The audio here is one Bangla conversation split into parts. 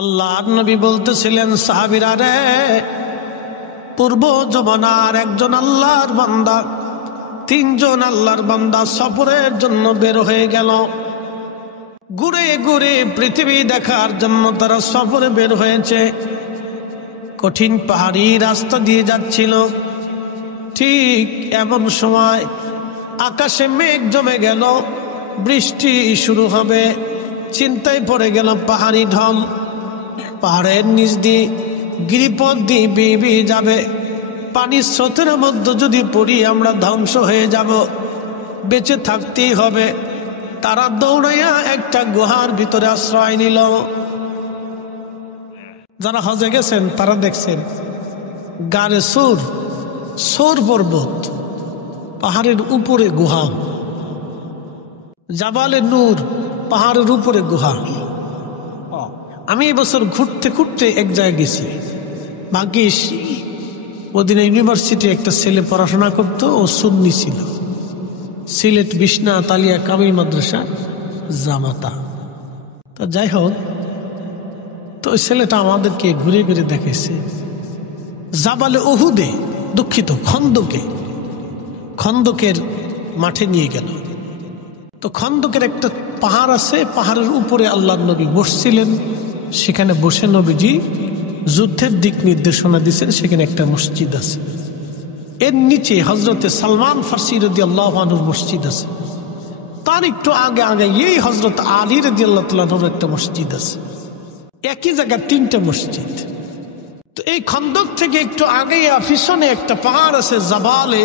আল্লাহর নবী বলতেছিলেন, সাহাবীরা রে, পূর্ব যমনার একজন আল্লাহর বান্দা, তিনজন আল্লাহর বান্দা সফরের জন্য বের হয়ে গেল। ঘুরে ঘুরে পৃথিবী দেখার জন্য তারা সফরে বের হয়েছে। কঠিন পাহাড়ি রাস্তা দিয়ে যাচ্ছিল। ঠিক এমন সময় আকাশে মেঘ জমে গেল, বৃষ্টি শুরু হবে। চিন্তায় পড়ে গেল পাহাড়ি ঢল। পাহাড়ের নিচ দিয়ে গিরিপথ দিয়ে বেয়ে বেয়ে যাবে। পানির স্রোতের মধ্যে যদি পড়ি আমরা ধ্বংস হয়ে যাব, বেঁচে থাকতেই হবে। তারা দৌড়াইয়া একটা গুহার ভিতরে আশ্রয় নিল। যারা হজে গেছেন তারা দেখছেন গারে সোর পর্বত, পাহাড়ের উপরে গুহা, জাবালে নূর, পাহাড়ের উপরে গুহা। আমি এবছর ঘুরতে ঘুরতে এক জায়গায় গেছি। ভাগ্যিস মদিনা ইউনিভার্সিটি একটা ছেলে পড়াশোনা করতো, ও সুন্নি ছিল। সিলেট বিষ্ণা তালিয়া কামিল মাদ্রাসা জামাতা। তো যাই হোক, তো ওই ছেলেটা আমাদেরকে ঘুরে ঘুরে দেখেছে জাবালে উহুদে, দুঃখিত, খন্দকের মাঠে নিয়ে গেল। তো খন্দকের একটা পাহাড় আছে, পাহাড়ের উপরে আল্লাহর নবী বসছিলেন। সেখানে বসে নবীজি যুদ্ধের দিক নির্দেশনা দিচ্ছেন। সেখানে একটা মসজিদ আছে। এর নিচে হজরতে সালমান ফার্সি রাদিয়াল্লাহু আনহুর মসজিদ আছে। তার একটু আগে আগে এই হজরত আলী রাদিয়াল্লাহু তাআলা আনহুর একটা মসজিদ আছে। একই জায়গায় তিনটা মসজিদ। তো এই খন্দক থেকে একটু আগে পিছনে একটা পাহাড় আছে, জাবালে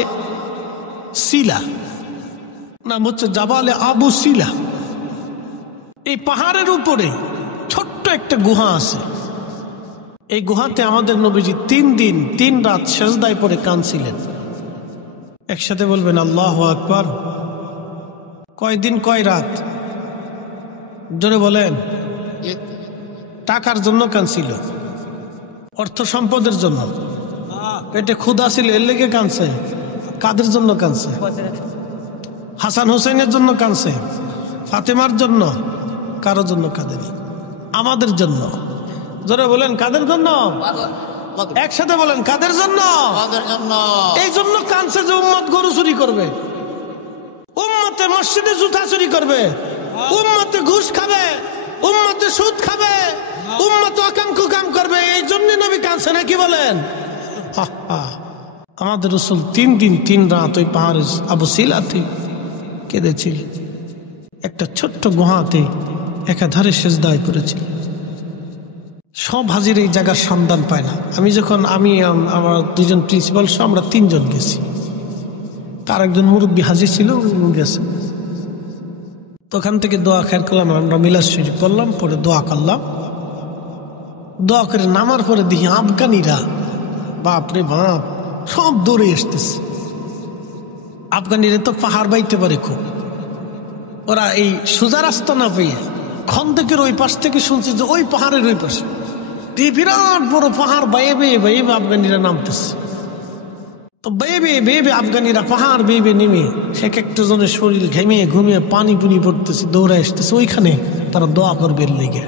সিলা, নাম হচ্ছে জাবালে আবু সিলা। এই পাহাড়ের উপরে ছোট্ট একটা গুহা আছে। এই গুহাতে আমাদের নবীজি 3 দিন 3 রাত সেজদায় পড়ে কাঁদছিলেন। একসাথে বলবেন আল্লাহু আকবার। কয় দিন কয় রাত? জোরে বলেন। টাকার জন্য কাঁদছিল, অর্থ সম্পদের জন্য, পেটে ক্ষুধা ছিল এর লেগে কাঁদছে। কাদের জন্য কাঁদছে? হাসান হোসেনের জন্য কাঁদছে, ফাতেমার জন্য, কারোর জন্য কাঁদেনি, আমাদের জন্য। জোরে বলেন কাদের জন্য? একসাথে বলেন কাদের জন্য? এই জন্য কাঁদছে যে উম্মত গরু চুরি করবে, উম্মতে মসজিদে জুতা চুরি করবে, উম্মতে ঘুষ খাবে, উম্মতে সুদ খাবে, উম্মত অকাম কুকাম করবে। এই জন্য নবী কাঁদছে, নাকি বলেন? আমাদের রাসূল 3 দিন 3 রাত ওই পাহাড়ে আবু সিলাতে কেঁদেছিল। একটা ছোট্ট গুহাতে একাধারে সেজদায় করেছিল। সব হাজির এই জায়গার সন্ধান পায় না। আমি আমার 2জন প্রিন্সিপাল সহ আমরা 3 জন গেছি। তার একজন মুরব্বী হাজির ছিল, গেছে। তো ওখান থেকে দোয়া খেয়াল করলাম, আমরা মিলাদ শরীফ পড়লাম, পরে দোয়া করলাম। দোয়া করে নামার পরে দেখি আফগানিরা, বাপরে বাপ, সব দৌড়ে আসতেছে। আফগানিরা তো পাহাড় বাইতে পারে খুব। ওরা এই সোজা রাস্তা না পেয়ে খন্দকের ওই পাশ থেকে শুনছে যে ওই পাহাড়ের ওই পাশে বিরাট বড় পাহাড় বেয়ে বেয়ে বেয়ে আফগানিরা নামতেছে। তো বেয়ে বেয়ে বেয়ে বেয়ে আফগানিরা পাহাড় বেয়ে বেয়ে নেমে এক একটা জনের শরীর ঘেমে ঘুমিয়ে পানি পুনি পড়তেছে, দৌড়ে আসতেছে। ওইখানে তারা দোয়া করবে লেগে।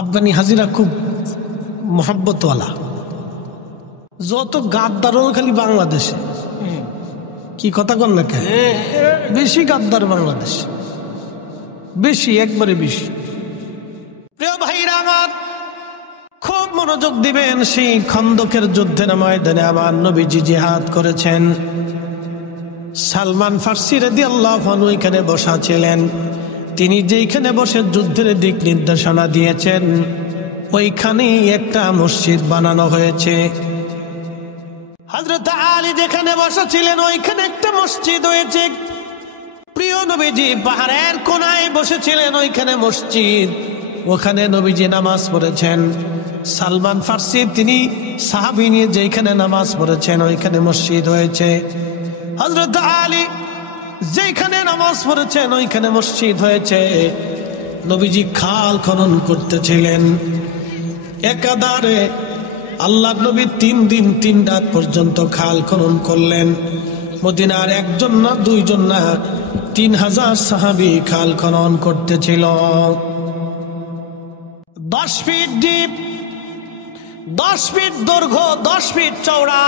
আফগানি হাজিরা খুব মোহাব্বতওয়ালা। যত গাদ্দার খালি বাংলাদেশে, কি কথা কন না, বেশি গাদ্দার বাংলাদেশ, বেশি, একবারে বেশি। প্রিয় ভাইরা আমার, খুব মনোযোগ দিবেন। সেই খন্দকের যুদ্ধের ময়দানে আমার নবীজি জিহাদ করেছেন। সালমান ফার্সি রাদিয়াল্লাহু আনহু এখানে বসা ছিলেন। তিনি যেইখানে বসে যুদ্ধের দিক নির্দেশনা দিয়েছেন, ওইখানেই একটা মসজিদ বানানো হয়েছে। হযরত আলী যেখানে বসা ছিলেন ওইখানে একটা মসজিদ হয়েছে। প্রিয় নবীজি পাহাড়ের কোনায় বসেছিলেন, ওইখানে মসজিদ, ওখানে নবীজি নামাজ পড়েছেন। সালমান ফার্সি তিনি সাহাবী নিয়ে যেখানে নামাজ পড়েছেন ওইখানে মসজিদ হয়েছে। হযরত আলী যেখানে নামাজ পড়েছেন ওইখানে মসজিদ হয়েছে। নবীজি খাল খনন করতেছিলেন একাধারে। আল্লাহ নবী 3 দিন 3 রাত পর্যন্ত খাল খনন করলেন। মদিনার 1 জন না 2 জন না 3000 সাহাবী খাল খনন করতেছিল। 10 ফিট ডিপ, 10 ফিট দৈর্ঘ্য, 10 ফিট চওড়া,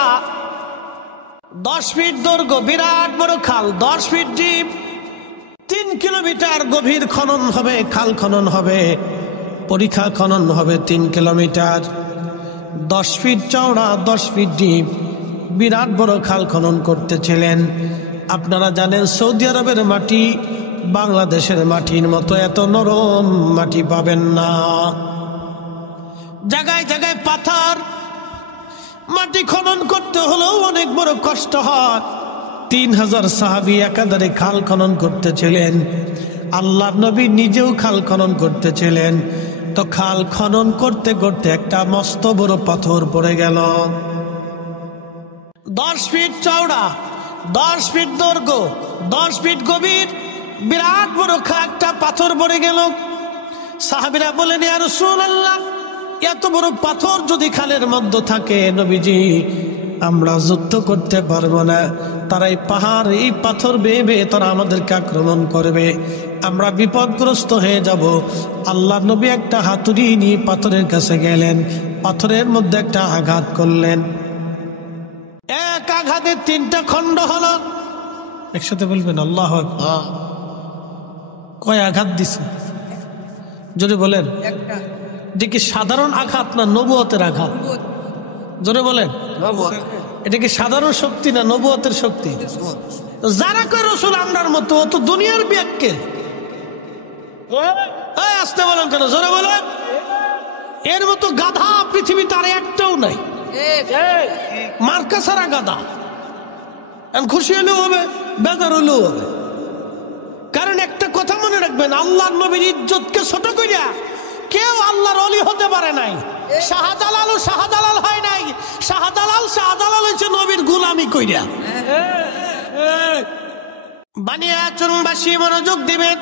10 ফিট দৈর্ঘ্য, বিরাট বড় খাল, 10 ফিট ডিপ, 3 কিলোমিটার গভীর খনন হবে, খাল খনন হবে, পরিখা খনন হবে 3 কিলোমিটার, 10 ফিট চওড়া, 10 ফিট ডিপ, বিরাট বড় খাল খনন করতেছিলেন। আপনারা জানেন সৌদি আরবের মাটি বাংলাদেশের মাটির মতো এত নরম মাটি পাবেন না। জায়গায় জায়গায় পাথর, মাটি খনন করতে হলেও অনেক বড় কষ্ট হয়। 3000 সাহাবী একাধারে খাল খনন করতেছিলেন। আল্লাহর নবী নিজেও খাল খনন করতেছিলেন। তো খাল খনন করতে করতে একটা মস্ত বড় পাথর পড়ে গেল। 10 ফিট চওড়া, 10 ফিট দৈর্ঘ্য, 10 ফিট গভীর, বিরাট বড় একটা পাথর পড়ে গেল। সাহাবীরা বলেন, ইয়া রাসূলুল্লাহ, এত বড় পাথর যদি খালের মধ্যে থাকে নবীজি, আমরা যুদ্ধ করতে পারবো না। তারা এই পাহাড়, এই পাথর বেয়ে বেয়ে তারা আমাদেরকে আক্রমণ করবে, আমরা বিপদগ্রস্ত হয়ে যাব। আল্লাহ নবী একটা হাতুড়ি নিয়ে পাথরের কাছে গেলেন, পাথরের মধ্যে একটা আঘাত করলেন। এক আঘাতে 3টা খণ্ড হলো। একসাথে বলবেন আল্লাহু আকবার। কয় আঘাত দিছে? জোরে বলেন। এটা কি সাধারণ আঘাত না নবুয়তের আঘাত? জোরে বলেন। এটা কি সাধারণ শক্তি না নবুয়তের শক্তি? যারা কয় রাসূল আমরার মতো, অত দুনিয়ার ব্যাককে আসতে বলেন কেন? জোরে বলেন। এর মতো গাধা পৃথিবীতে আর একটাও নাই, মার্কা ছাড়া গাধা। খুশি হলেও হবে, বেজার হলেও হবে। কারণ একটা কথা মনে রাখবেন, আল্লাহর নবীর ইজ্জতকে ছোট কইরা কেউ আল্লাহর ওলি হতে পারে নাই। শাহজালালও শাহজালাল হয় নাই। শাহজালাল হয়েছে নবীর গোলামি কইরা। বানিয়াচরণবাসী মনোযোগ দিবেন।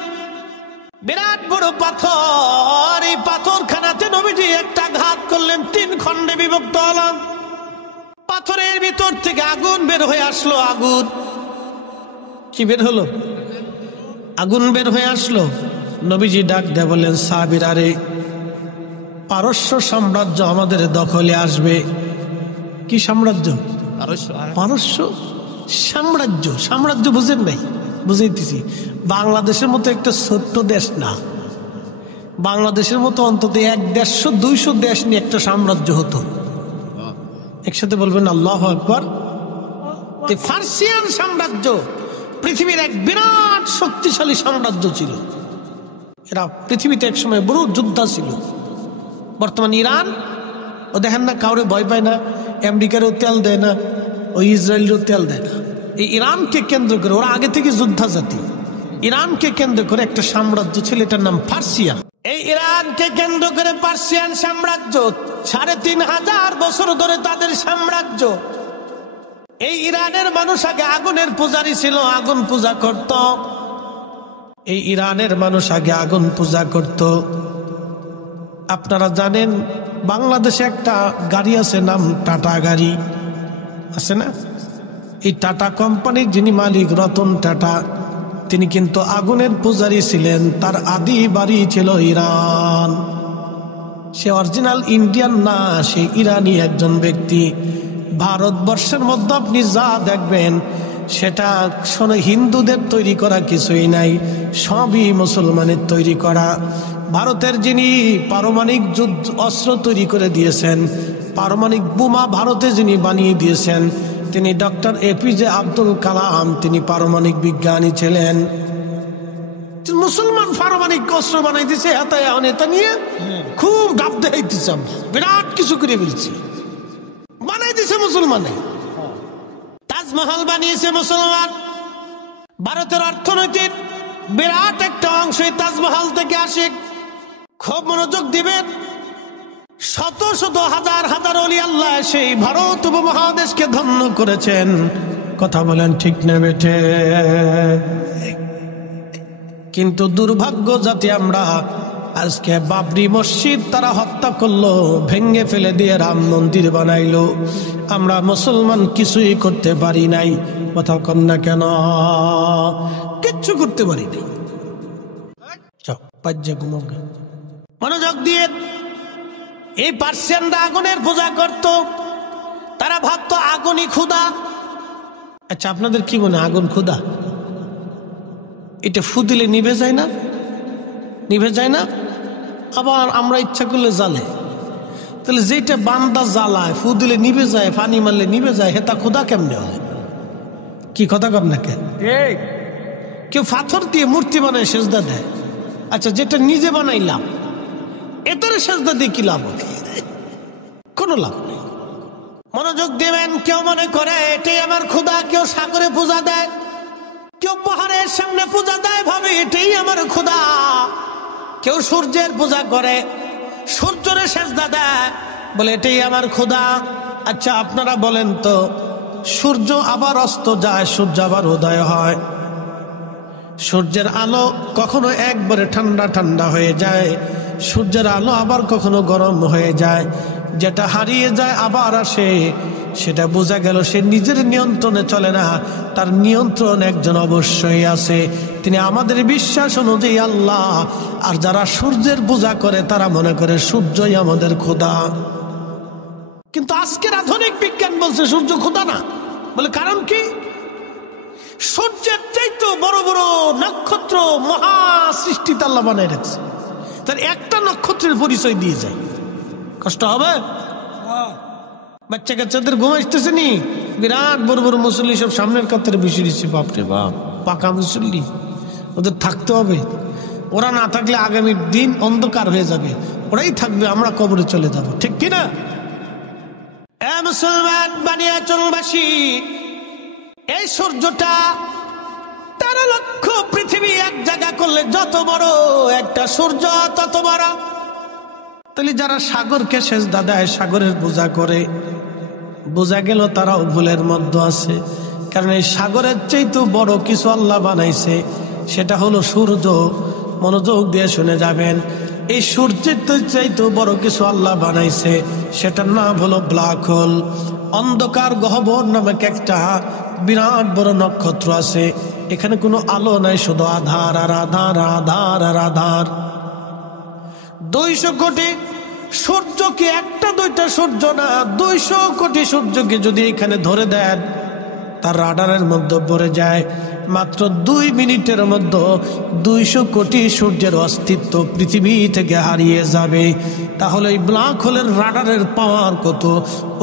বিরাট বড় পাথর, এই পাথরখানাতে নবীজি একটা ঘাত করলেন, 3 খণ্ডে বিভক্ত হলাম। পাথরের ভিতর থেকে আগুন বের হয়ে আসলো। আগুন কি বের হলো? আগুন বের হয়ে আসলো। নবীজি ডাক দিয়ে বললেন, সাহাবীরা রে, পারস্য সাম্রাজ্য আমাদের দখলে আসবে। কি সাম্রাজ্য? পারস্য সাম্রাজ্য। সাম্রাজ্য বুঝেন নাই? বুঝাইতেছি। বাংলাদেশের মতো একটা ছোট্ট দেশ না, বাংলাদেশের মতো অন্তত 100-150 দেশ নিয়ে একটা সাম্রাজ্য হতো। একসাথে বলবেন আল্লাহু আকবার। ফার্সিয়ান সাম্রাজ্য পৃথিবীর এক বিরাট শক্তিশালী সাম্রাজ্য ছিল। এরা পৃথিবীতে এক সময় বড় যোদ্ধা ছিল। বর্তমান ইরান, ও দেখেন না কাউরে ভয় পায় না, আমেরিকারও তেল দেয় না, ওই ইসরায়েলেরও তেল দেয় না। এই ইরানকে কেন্দ্র করে, ওরা আগে থেকে যোদ্ধা জাতি, ইরানকে কেন্দ্র করে একটা সাম্রাজ্য ছিল, এটার নাম পার্সিয়া। এই ইরানকে কেন্দ্র করে পার্সিয়ান সাম্রাজ্য 3500 বছর ধরে তাদের সাম্রাজ্য। এই ইরানের মানুষ আগে আগুনের পূজারী ছিল, আগুন পূজা করত। এই ইরানের মানুষ আগে আগুন পূজা করত। আপনারা জানেন বাংলাদেশে একটা গাড়ি আছে, নাম টাটা গাড়ি আছে না? এই টাটা কোম্পানির যিনি মালিক, রতন টাটা, তিনি কিন্তু আগুনের পূজারী ছিলেন। তার আদি বাড়ি ছিল ইরান। সে অরিজিনাল ইন্ডিয়ান না, সে ইরানি একজন ব্যক্তি। ভারতবর্ষের মধ্যে আপনি যা দেখবেন সেটা হিন্দুদের তৈরি করা কিছুই নাই, সবই মুসলমানের তৈরি করা। ভারতের যিনি পারমাণবিক যুদ্ধ অস্ত্র তৈরি করে দিয়েছেন, পারমাণবিক বোমা ভারতে যিনি বানিয়ে দিয়েছেন, তিনি ডক্টর এপিজে আব্দুল কালাম। তিনি পারমাণবিক বিজ্ঞানী ছিলেন। মুসলমান পারমাণবিক অস্ত্র বানাই দিছে, এটা নিয়ে খুব ডাব দেখাইতেছে, বিরাট কিছু করে ফেলছি, বানাই দিছে মুসলমানে। তাজমহল বানিয়েছে মুসলমান। ভারতের অর্থনৈতিক বিরাট একটা অংশ তাজমহল থেকে আসে। খুব মনোযোগ দিবেন। শত শত হাজার হাজার ওলি আল্লাহ সেই ভারত উপমহাদেশকে ধন্য করেছেন। কথা বলেন ঠিক না বেঠে? কিন্তু দুর্ভাগ্য জাতি আমরা, আজকে বাবরি মসজিদ তারা হত্যা করলো, ভেঙ্গে ফেলে দিয়ে রাম মন্দির বানাইলো। আমরা মুসলমান কিছুই করতে পারি নাই। কথা কন না কেন? কিচ্ছু করতে পারি নাই। মনোযোগ দিয়ে এই পার্সিয়ানরা আগুনের পূজা করত, তারা ভাবতো আগুনই ক্ষুধা। আচ্ছা, আপনাদের কি মনে আগুন ক্ষুধা? এটা ফু দিলে নিভে যায় না? নিভে যায় না? আবার আমরা ইচ্ছা করলে জ্বালে। তাহলে যেটা বান্দা জ্বালায়, ফু দিলে নিভে যায়, পানি মারলে নিভে যায়, হেতা ক্ষুধা কেমনে হয়? কি কথা কর না কে? কেউ পাথর দিয়ে মূর্তি বানায় সেজদা দেয়। আচ্ছা, যেটা নিজে বানাইলাম এটারে সেজদা দিয়ে কি লাভ? কোনো লাভ নেই। মনোযোগ দেবেন। কেউ মনে করে এটাই আমার ক্ষুধা, কেউ সাগরে পূজা দেয়, কেউ পাহাড়ের সামনে পূজা দেয়, ভাবে এটাই আমার ক্ষুধা। কেউ সূর্যের পূজা করে, সূর্যরে সেজদা দেয়, বলে এটাই আমার ক্ষুধা। আচ্ছা, আপনারা বলেন তো, সূর্য আবার অস্ত যায়, সূর্য আবার উদয় হয়, সূর্যের আলো কখনো একবারে ঠান্ডা ঠান্ডা হয়ে যায়, সূর্যের আলো আবার কখনো গরম হয়ে যায়, যেটা হারিয়ে যায় আবার আসে, সেটা বোঝা গেল সে নিজের নিয়ন্ত্রণে চলে না, তার নিয়ন্ত্রণ একজন অবশ্যই আছে, তিনি আমাদের বিশ্বাস অনুযায়ী আল্লাহ। আর যারা সূর্যের পূজা করে তারা মনে করে সূর্যই আমাদের খোদা। কিন্তু আজকের আধুনিক বিজ্ঞান বলছে সূর্য খোদা না। বলে কারণ কি? সূর্যের চাইতে বড় বড় নক্ষত্র মহা সৃষ্টিতে আল্লাহ বানায় রাখছে, তার একটা নক্ষত্রের পরিচয় দিয়ে যায়। কষ্ট হবে? বাচ্চা কাচ্চাদের ঘুম আসতেছে নি, বিরাট বড় বড় মুসল্লি সব সামনের কাতারে বসে দিচ্ছে, বাপরে বাপ, পাকা মুসল্লি, ওদের থাকতে হবে। ওরা না থাকলে আগামী দিন অন্ধকার হয়ে যাবে, ওরাই থাকবে, আমরা কবরে চলে যাব, ঠিক কিনা? মুসলমান বানিয়াচলবাসী, এই সূর্যটা 13 লক্ষ পৃথিবী এক জায়গা করলে যত বড় একটা সূর্য তত বড়। তাহলে যারা সাগরকে সেজদা দেয়, সাগরের পূজা করে, বোঝা গেল তারাও ভুলের মধ্যে আছে। কারণ এই সাগরের চাইতে বড় কিছু আল্লাহ বানাইছে, সেটা হলো সূর্য। মনোযোগ দিয়ে শুনে যাবেন, এই সূর্যের চাইতে বড় কিছু আল্লাহ বানাইছে, সেটার নাম হলো ব্ল্যাক হোল। অন্ধকার গহ্বর নামক একটা বিরাট বড় নক্ষত্র আছে, এখানে কোনো আলো নাই, শুধু আধার আর আধার, আধার আর আধার। 200 কোটি সূর্যকে, একটা দুইটা সূর্য না, 200 কোটি সূর্যকে যদি এখানে ধরে দেন, তার রাডারের মধ্যে পড়ে যায়, মাত্র 2 মিনিটের মধ্যে 200 কোটি সূর্যের অস্তিত্ব পৃথিবী থেকে হারিয়ে যাবে। তাহলে এই ব্ল্যাক হোলের রাডারের পাওয়ার কত,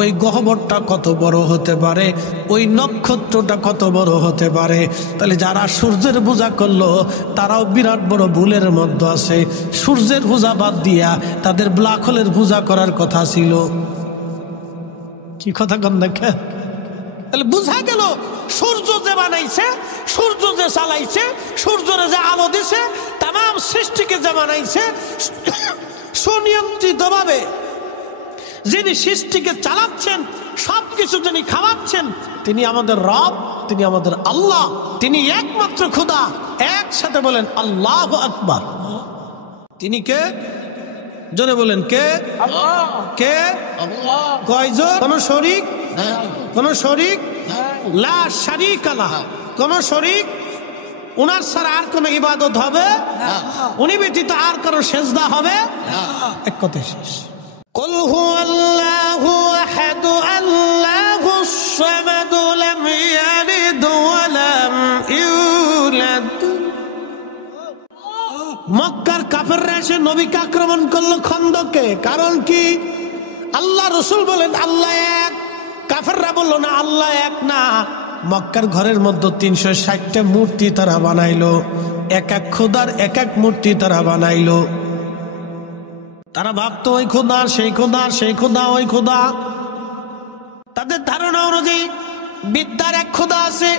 ওই গহ্বরটা কত বড় হতে পারে, ওই নক্ষত্রটা কত বড় হতে পারে। তাহলে যারা সূর্যের পূজা করলো তারাও বিরাট বড় ভুলের মধ্যে আছে। সূর্যের পূজা বাদ দিয়া তাদের ব্ল্যাক হোলের পূজা করার কথা ছিল। কি কথা কন দেখে? তাহলে বুঝা গেল সূর্য যে বানাইছে, সূর্য যে চালাইছে, সূর্যরে যে আলো দিছে, তাম সৃষ্টিকে যে বানাইছে সুনিয়ন্ত্রিত ভাবে, যিনি সৃষ্টিকে চালাচ্ছেন, সবকিছু যিনি খাওয়াচ্ছেন, তিনি আমাদের রব, তিনি আমাদের আল্লাহ, তিনি একমাত্র খোদা। একসাথে বলেন আল্লাহু আকবার। তিনি কে? জোরে বলেন কে? আল্লাহ। কে? আল্লাহ। কয়জন? কোন শরীক? কোন শরীক? লা শারীকা লাহ। কোন শরীক? উনার ছাড়া আর কোন ইবাদত হবে? উনি ব্যতীত আর কারো সেজদা হবে? এক কথায় শেষ। কুল হুয়াল্লাহু আহাদ আল্লাহুস সামাদ লাম ইয়ালিদ ওয়া লাম ইউলাদ। মক্কার কাফেররা এসে নবীকে আক্রমণ করলো খন্দকে। কারণ কি? আল্লাহ রসুল বলেন আল্লাহ এক, কাফেররা বললো না আল্লাহ এক না। মক্কার ঘরের মধ্যে 360টা মূর্তি তারা বানাইলো, এক এক খোদার এক এক মূর্তি তারা বানাইলো। তারা ভাবতো ওই খোদা, সেই খোদা, সেই খোদা, ওই খোদা। তাদের ধারণা অনুযায়ী বিদ্যার এক খোদা আছে,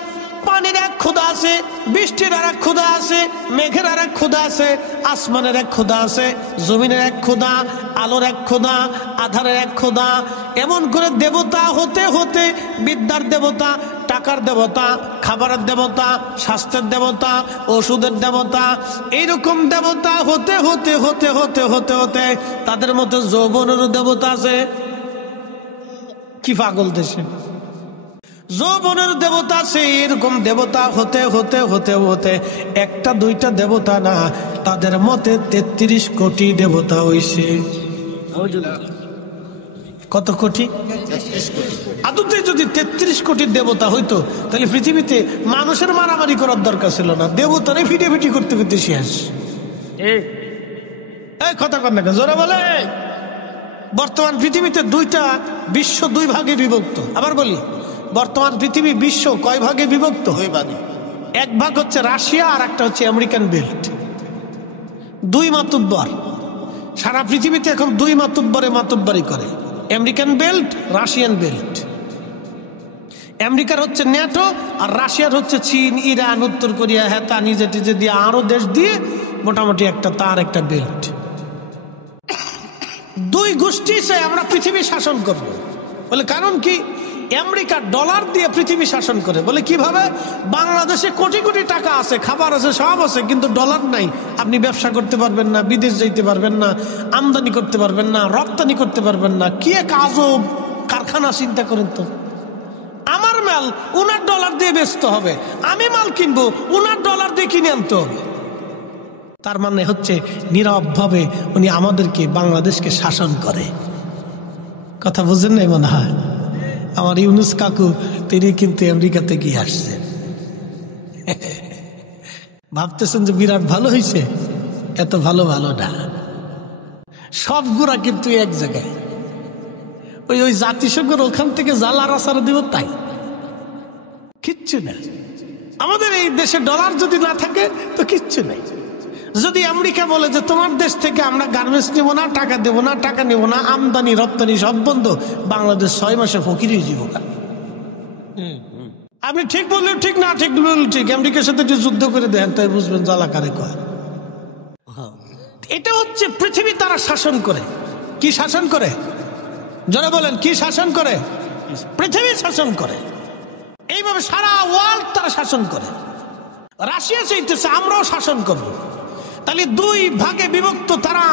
পানির এক খোদা আছে, বৃষ্টির আর এক খোদা আছে, মেঘের আর এক খোদা আছে, আসমানের এক খোদা আছে, জমিনের এক খোদা, আলোর এক খোদা, আধারের এক খোদা। এমন করে দেবতা হতে হতে বিদ্যার দেবতা, টাকার দেবতা, খাবারের দেবতা, স্বাস্থ্যের দেবতা, ওষুধের দেবতা, এইরকম দেবতা হতে হতে হতে হতে হতে হতে তাদের মধ্যে যৌবনেরও দেবতা আছে। কি পাগল দেশে! যৌবনের দেবতা আছে। এরকম দেবতা হতে হতে হতে হতে একটা দুইটা দেবতা না, তাদের মতে 33 কোটি দেবতা হইছে। কত কোটি? আদতে যদি 33 কোটির দেবতা হইতো তাহলে পৃথিবীতে মানুষের মারামারি করার দরকার ছিল না, দেবতারে ফিটি করতে করতে শেষ। এই কথা কন না, জোরে বলে। বর্তমান পৃথিবীতে বিশ্ব 2 ভাগে বিভক্ত। আবার বলি, বর্তমান পৃথিবী বিশ্ব কয় ভাগে বিভক্ত? 2 ভাগে। এক ভাগ হচ্ছে রাশিয়া আর একটা হচ্ছে আমেরিকান বেল্ট। 2 মাতুব্বর সারা পৃথিবীতে এখন 2 মাতুব্বরে মাতুব্বরি করে, আমেরিকান বেল্ট, রাশিয়ান বেল্ট। আমেরিকার হচ্ছে ন্যাটো আর রাশিয়ার হচ্ছে চীন, ইরান, উত্তর কোরিয়া, হেতা নিজে টিজে দিয়ে আরো দেশ দিয়ে মোটামুটি একটা বেল্ট। 2 গোষ্ঠী চাই আমরা পৃথিবী শাসন করব। বলে কারণ কি? আমেরিকা ডলার দিয়ে পৃথিবী শাসন করে। বলে কিভাবে? বাংলাদেশে কোটি কোটি টাকা আছে, খাবার আছে, সব আছে, কিন্তু ডলার নাই। আপনি ব্যবসা করতে পারবেন না, বিদেশ যাইতে পারবেন না, আমদানি করতে পারবেন না, রপ্তানি করতে পারবেন না। কি এক আজব কারখানা, চিন্তা করেন তো। আমার মাল উনার ডলার দিয়ে বেচতে হবে, আমি মাল কিনবো উনার ডলার দিয়ে কিনে আনতে হবে। তার মানে হচ্ছে নীরবভাবে উনি আমাদেরকে, বাংলাদেশকে শাসন করে। কথা বুঝেন নাই মনে হয়? আমার ইউনুস কাকু তিনি কিন্তু আমেরিকাতে গিয়ে আসছেন। ভাবতেছেন যে বিরাট ভালো হয়েছে, এত ভালো না। সবগুলা কিন্তু এক জায়গায়, ওই জাতিসংঘের ওখান থেকে জ্বালার আসার দিব, তাই কিচ্ছু না। আমাদের এই দেশে ডলার যদি না থাকে তো কিচ্ছু নাই। যদি আমেরিকা বলে যে তোমার দেশ থেকে আমরা গার্মেন্টস নেব না, টাকা দেবো না, টাকা নেবো না, আমদানি রপ্তানি সব বন্ধ, বাংলাদেশ 6 মাসে ফকির হয়ে যাব। আপনি ঠিক বললেন ঠিক, না ঠিক বললেন ঠিক। আমেরিকার সাথে যুদ্ধ করে দেন, তাই বুঝবেন জ্বালা কারে কয়। এটা হচ্ছে পৃথিবী তারা শাসন করে। কি শাসন করে? যারা বলেন কি শাসন করে? পৃথিবী শাসন করে। এইভাবে সারা ওয়ার্ল্ড তারা শাসন করে। রাশিয়া চাইতেছে আমরাও শাসন করব। তাহলে 2 ভাগে বিভক্ত, তারা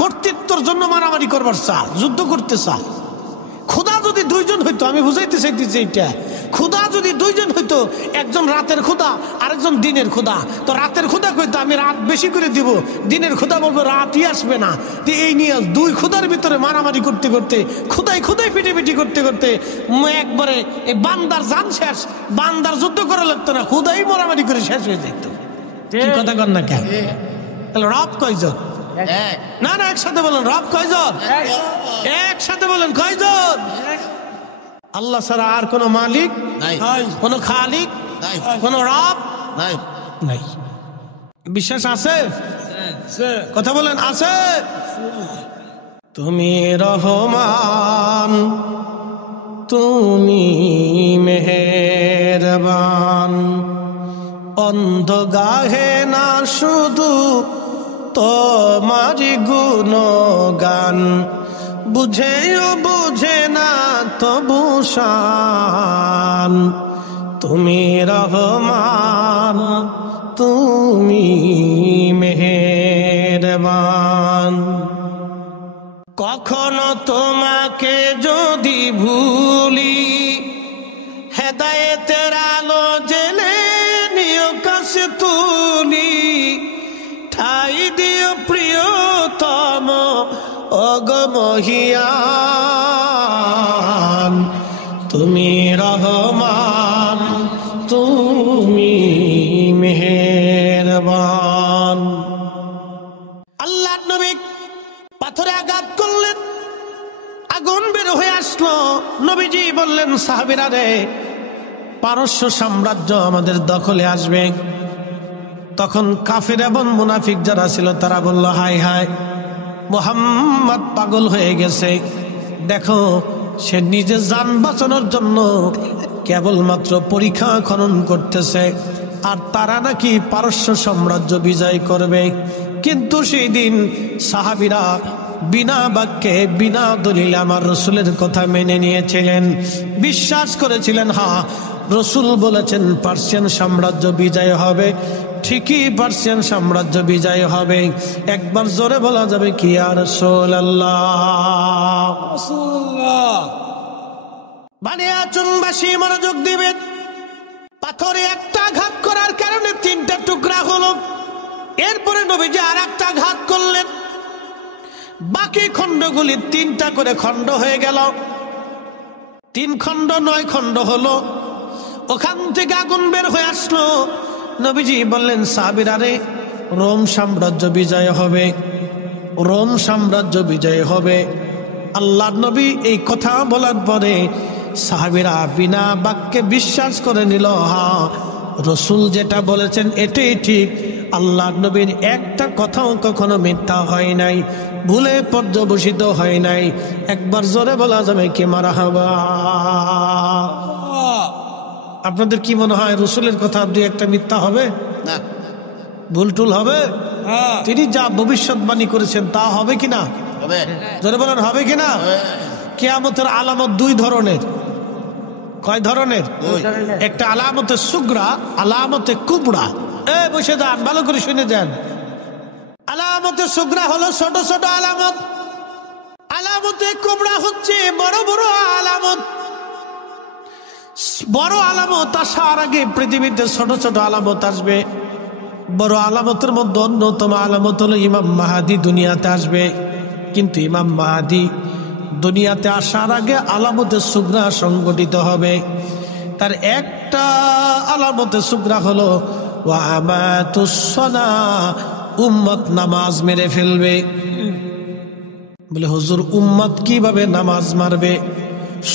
কর্তৃত্বর জন্য মারামারি করবার চায়, যুদ্ধ করতে চায়। ক্ষুধা যদি 2 জন হইতো, আমি বুঝাইতে চাইতেছি এইটা, ক্ষুধা যদি 2 জন হইতো, একজন রাতের ক্ষুধা আরেকজন দিনের ক্ষুধা, তো রাতের ক্ষুধা কইতো আমি রাত বেশি করে দিব, দিনের ক্ষুধা বলবো রাতই আসবে না। তো এই নিয়ে 2 ক্ষুধার ভিতরে মারামারি করতে করতে, ক্ষুধায় পিটি করতে করতে একবারে এই বান্দার জান শেষ। বান্দার যুদ্ধ করা লাগতো না, ক্ষুধাই মারামারি করে শেষ হয়ে যেত। কি কথা কন না কেন? তাহলে রব কয়জন? না একসাথে বলেন, রব কয়জন? একসাথে বলেন, কয়জন? আল্লাহ ছাড়া আর কোন মালিক নাই, কোন খালিক নাই, কোন রব নাই। বিশ্বাস আছে? কথা বলেন, আছে? তুমি রহমান, তুমি মেহেরবান, অন্ধ গাহে না শুধু তোমারি গুণগান, বুঝেও বুঝে না তবু শান। তুমি রহমান, তুমি মেহেরবান। কখনো তোমাকে যদি ভুলি, হেদায়েতের আলো জেলে নিও কাছে তুলি, ঠাই দিও প্রিয়তম অগমহিয়ান। তুমি রহমান, তুমি মেহেরবান। আল্লাহর নবী পাথরে আঘাত করলেন, আগুন বের হয়ে আসলো। নবীজি বললেন, সাহাবীরা রে, পারস্য সাম্রাজ্য আমাদের দখলে আসবে। তখন কাফের এবং মুনাফিক যারা ছিল তারা বলল, হায় হায়, মুহাম্মদ পাগল হয়ে গেছে। দেখো, সে নিজে জান বাঁচানোর জন্য কেবলমাত্র পরীক্ষা খনন করতেছে, আর তারা নাকি পারস্য সাম্রাজ্য বিজয় করবে। কিন্তু সেই দিন সাহাবীরা বিনা বাক্যে, বিনা দলিলে আমার রসুলের কথা মেনে নিয়েছিলেন, বিশ্বাস করেছিলেন। হ্যাঁ, রসুল বলেছেন পার্সিয়ান সাম্রাজ্য বিজয় হবে, ঠিকই পার্সিয়ান সাম্রাজ্য বিজয় হবে। একবার জোরে বলা যাবে কি ইয়া রাসূলুল্লাহ? বানিয়াচুনবাসী মনোযোগ দিবেন। পাথরে একটা আঘাত করার কারণে 3টা টুকরা হলো। এরপরে নবীজি আর একটা আঘাত করলেন। বাকি খণ্ডগুলি 3টা করে খণ্ড হয়ে গেল, 3 খণ্ড 9 খণ্ড হলো। ওখান থেকে আগুন বের হয়ে আসলো। নবীজি বললেন, সাহাবীরা রে, রোম সাম্রাজ্য বিজয় হবে, রোম সাম্রাজ্য বিজয় হবে। আল্লাহর নবী এই কথা বলার পরে সাহাবীরা বিনা বাক্যে বিশ্বাস করে নিল, হ্যাঁ রসুল যেটা বলেছেন এটাই ঠিক। আল্লাহর নবীর একটা কথাও কখনো মিথ্যা হয় নাই, ভুলে পর্যবসিত হয় নাই। একবার জোরে বলা যাবে কি মারহাবা? আপনাদের কি মনে হয় রসুলের কথা 2-1টা মিথ্যা হবে না? ভুল টুল হবে? তিনি যা ভবিষ্যৎবাণী করেছেন তা হবে কিনা? জোরে বলেন হবে কিনা? কিয়ামতের আলামত 2 ধরনের। কয় ধরনের? একটা আলামতে সুগরা, আলামতে কুবরা। বসে যান, ভালো করে শুনে যান। আলামতে সুগরা হলো ছোট ছোট আলামত, আলামতে কুবরা হচ্ছে বড় বড় আলামত। বড় আলামত আসার আগে পৃথিবীতে ছোট ছোট আলামত আসবে। বড় আলামতের মধ্যে অন্যতম আলামত হলো ইমাম মাহাদি দুনিয়াতে আসবে। কিন্তু ইমাম মাহাদি দুনিয়াতে আসার আগে আলামতে সুগরা সংগঠিত হবে। তার একটা আলামতে সুগরা হলো উম্মত নামাজ মেরে ফেলবে। বলে হুজুর উম্মত কিভাবে নামাজ মারবে?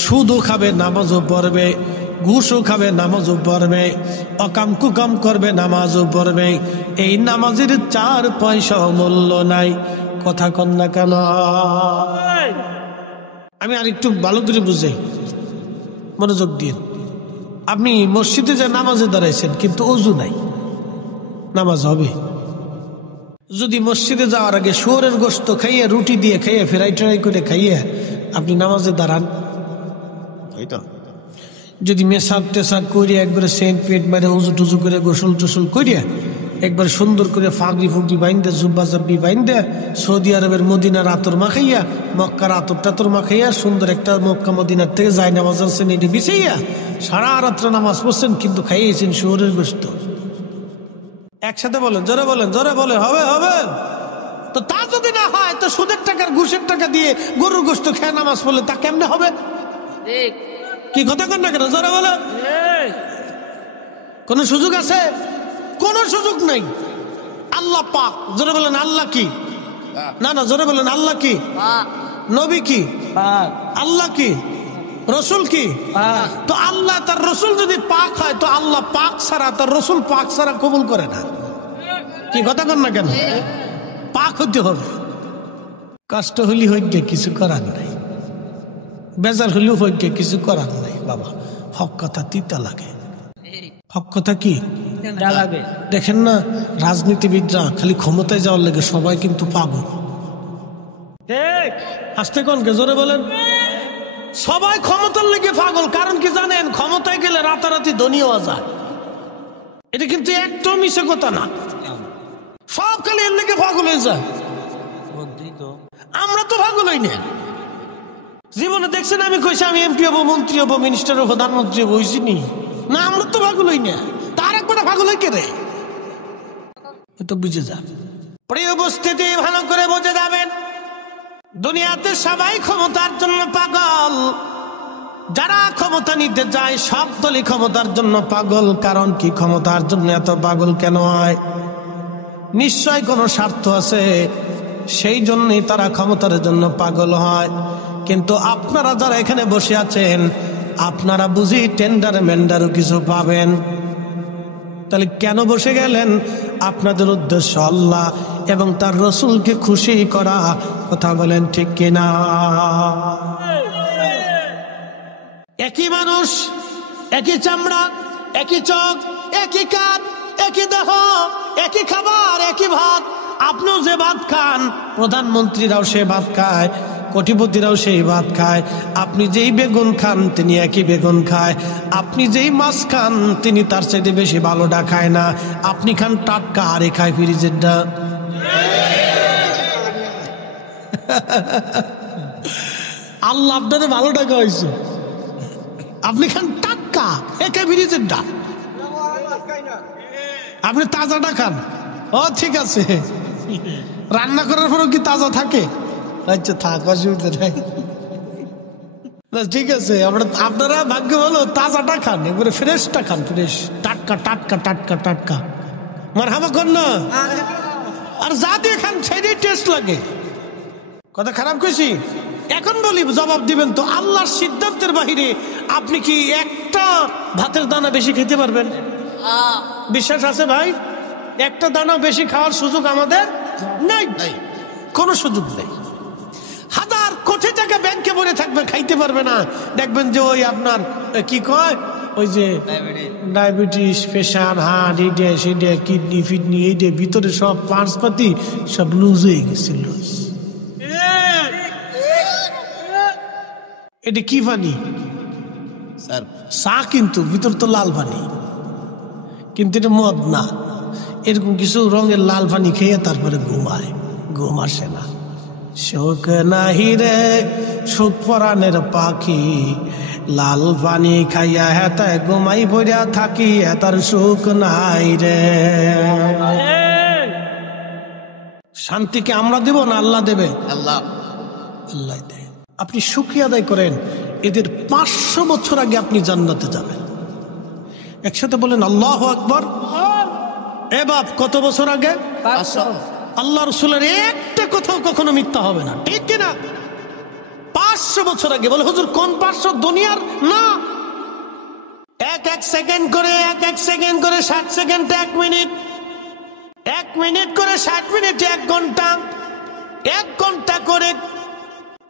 সুদও খাবে নামাজও পড়বে, ঘুষও খাবে নামাজও পড়বে, অকাম কুকাম করবে নামাজও পড়বে। এই নামাজের 4 পয়সা মূল্য নাই। কথা কন না কেন? আমি আর একটু ভালো করে বুঝাই, মনোযোগ দিয়ে। আপনি মসজিদে যে নামাজে দাঁড়াইছেন কিন্তু ওযু নাই, নামাজ হবে? যদি মসজিদে যাওয়ার আগে শুয়োরের গোশত খাইয়ে, রুটি দিয়ে খাইয়ে, ফ্রাই ট্রাই করে খাইয়ে আপনি নামাজে দাঁড়ান, যদি মেসাক টেসাক করিয়া একবারে সেন্ট পেট মেরে উজু টুজু করে গোসল টোসল করিয়া একবার সুন্দর করে ফাগরি ফুগরি বাইন্দে, জুব্বা জাব্বি বাইন্দে, সৌদি আরবের মদিনার আতর মাখাইয়া, মক্কার আতর টাতর মাখাইয়া, সুন্দর একটা মক্কা মদিনার থেকে যায় নামাজ আছেন এটি বিছাইয়া সারা রাত্র নামাজ পড়ছেন, কিন্তু খাইয়েছেন শুয়োরের গোশত। একসাথে বলেন, জোরে বলেন, জোরে বলেন, হবে? হবে তো তা যদি না হয় তো সুদের টাকার ঘুষের টাকা দিয়ে গরুর গোশত খেয়ে নামাজ পড়লে তা কেমনে হবে? কি কথা কন না কেন? জোরে বলেন। কোন সুযোগ আছে? কোন সুযোগ নাই। আল্লাহ পাক, জোরে বলেন আল্লাহ কি? না না, জোরে বলেন আল্লাহ কি? নবী কি? আল্লাহ কি? রসুল কি? তো আল্লাহ তার রসুল যদি পাক হয় তো আল্লাহ পাক ছাড়া, তার রসুল পাক ছাড়া কবুল করে না। কি কথা কন না কেন? পাক হতে হবে। কষ্ট হলি হইগে কিছু করার নাই, বেজার হলেও হইগে কিছু করার নাই। বাবা হক কথা তিতা লাগে। হক কথা কি লাগে? দেখেন না, রাজনীতিবিদরা খালি ক্ষমতায় যাওয়ার লেগে সবাই কিন্তু পাগল। আসতে কোন কে? জোরে বলেন। সবাই ক্ষমতার লেগে পাগল। কারণ কি জানেন? ক্ষমতায় গেলে রাতারাতি ধনী হওয়া যায়। এটা কিন্তু একটু মিছে কথা না। সব খালি এর লেগে পাগল হয়ে যায়। আমরা তো পাগল হই না। জীবনে দেখছেন আমি কইছি আমি এমপি হবো, মন্ত্রী হবো, মিনিস্টার হবো, প্রধানমন্ত্রী হবো, হইছি নি? না, আমরা তো পাগল হই না। তার একবার পাগল হই কে রে? তো বুঝে যান। প্রিয় উপস্থিতি, ভালো করে বুঝে যাবেন, দুনিয়াতে সবাই ক্ষমতার জন্য পাগল। যারা ক্ষমতা নিতে যায় সব দলই ক্ষমতার জন্য পাগল। কারণ কি? ক্ষমতার জন্য এত পাগল কেন হয়? নিশ্চয় কোনো স্বার্থ আছে, সেই জন্যই তারা ক্ষমতার জন্য পাগল হয়। কিন্তু আপনারা যারা এখানে বসে আছেন, আপনারা বুঝি টেন্ডার মেন্ডারও কিছু পাবেন। তাহলে কেন বসে গেলেন? আপনাদের উদ্দেশ্য আল্লাহ এবং তার রসুলকে খুশি করা। কথা বলেন ঠিক কিনা? একই মানুষ, একই চামড়া, একই চোখ, একই কাঁধ, একই দেহ, একই খাবার, একই ভাত। আপনিও যে ভাত খান, প্রধানমন্ত্রীরাও সে ভাত খায়, কোটিপতিরাও সেই ভাত খায়। আপনি যেই বেগুন খান তিনি একই বেগুন খায়। আপনি যেই মাছ খান তিনি তার চাইতে বেশি ভালোটা খায় না। আপনি খান টাটকা, আরে খায় ফ্রিজেরটা। আল্লাহ আপনাদের ভালোটা খাওয়াইছে, আপনি খান টাটকা, একে ফ্রিজেরটা। আপনি তাজাটা খান। ও ঠিক আছে, রান্না করার পরও কি তাজা থাকে? আচ্ছা থাক, অসুবিধা নাই। না ঠিক আছে, আপনারা ভাগ্য ভালো তাজাটা খান, একবারে ফ্রেশটা খান, ফ্রেশ টাটকা টাটকা টাটকা টাটকা। মারহাবা কর না, আর যা দিয়ে খান সেটাই টেস্ট লাগে। কথা খারাপ কইছি? এখন বলি জবাব দিবেন তো, আল্লাহর সিদ্ধান্তের বাহিরে আপনি কি একটা ভাতের দানা বেশি খেতে পারবেন? বিশ্বাস আছে ভাই? একটা দানা বেশি খাওয়ার সুযোগ আমাদের নাই, কোনো সুযোগ নেই। হাজার কোটি টাকা ব্যাংকে ভরে থাকবে, খাইতে পারবে না। দেখবেন যে ওই আপনার কি কয়, ওই যে ডায়াবেটিস, প্রেশার, হার্ট, এইটা সেইটা, কিডনি ফিডনি, এইটা ভিতরে সব পার্টসপাতি সব লুজ হয়ে গেছে। লুজ এটা কি পানি? চা, কিন্তু ভিতর তো লাল পানি, কিন্তু এটা মদ না। এরকম কিছু রঙের লাল পানি খেয়ে তারপরে ঘুমায়, ঘুম আসে না। শোক নাহি রে সুখ পরাণের পাখি, লাল পানি খাইয়া হেতায় ঘুমাই পড়িয়া থাকি, হেতার সুখ নাই রে। শান্তিকে আমরা দেব না আল্লাহ দেবে? আল্লাহ, আল্লাহ দেয়। আপনি শুকরিয়া আদায় করেন, এদের 500 বছর আগে আপনি জান্নাতে যাবেন। একসাথে বলেন আল্লাহু আকবার। এ বাপ, কত বছর আগে? 500। আল্লাহ রসুলের একটা কোথাও কখনো মিথ্যা হবে না, ঠিক কিনা? 500 বছর আগে। বলে হুজুর কোন 500? দুনিয়ার না, এক সেকেন্ড করে, এক সেকেন্ড করে 60 সেকেন্ডে 1 মিনিট, 1 মিনিট করে 60 মিনিটে 1 ঘন্টা, 1 ঘন্টা করে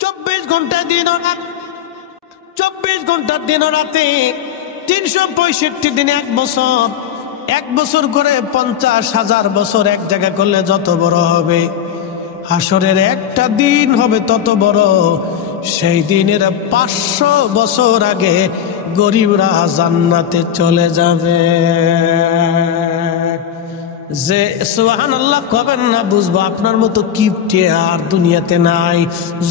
24 ঘন্টা দিন ও রাত, 24 ঘন্টার দিন ও রাতে 365 দিনে 1 বছর, 1 বছর করে 50,000 বছর এক জায়গা করলে যত বড় হবে, হাসরের একটা দিন হবে তত বড়। সেই দিনের 500 বছর আগে গরিবরা জান্নাতে চলে যাবে। যে সুবহানাল্লাহ কবেন না, বুঝবো আপনার মতো কিপটে আর দুনিয়াতে নাই।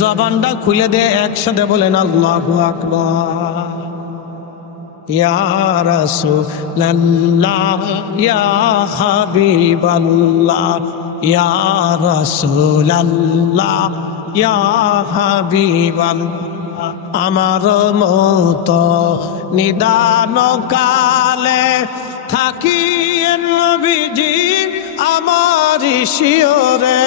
জবানটা খুলে দিয়ে একসাথে বলেন আল্লাহু আকবার। ইয়া রাসূলুল্লাহ, ইয়া হাবিবাল্লাহ, ইয়া রাসূলুল্লাহ, ইয়া হাবিবাল্লাহ। আমার মতো নিদান কালে থাকি নবীজি আমার শিওরে,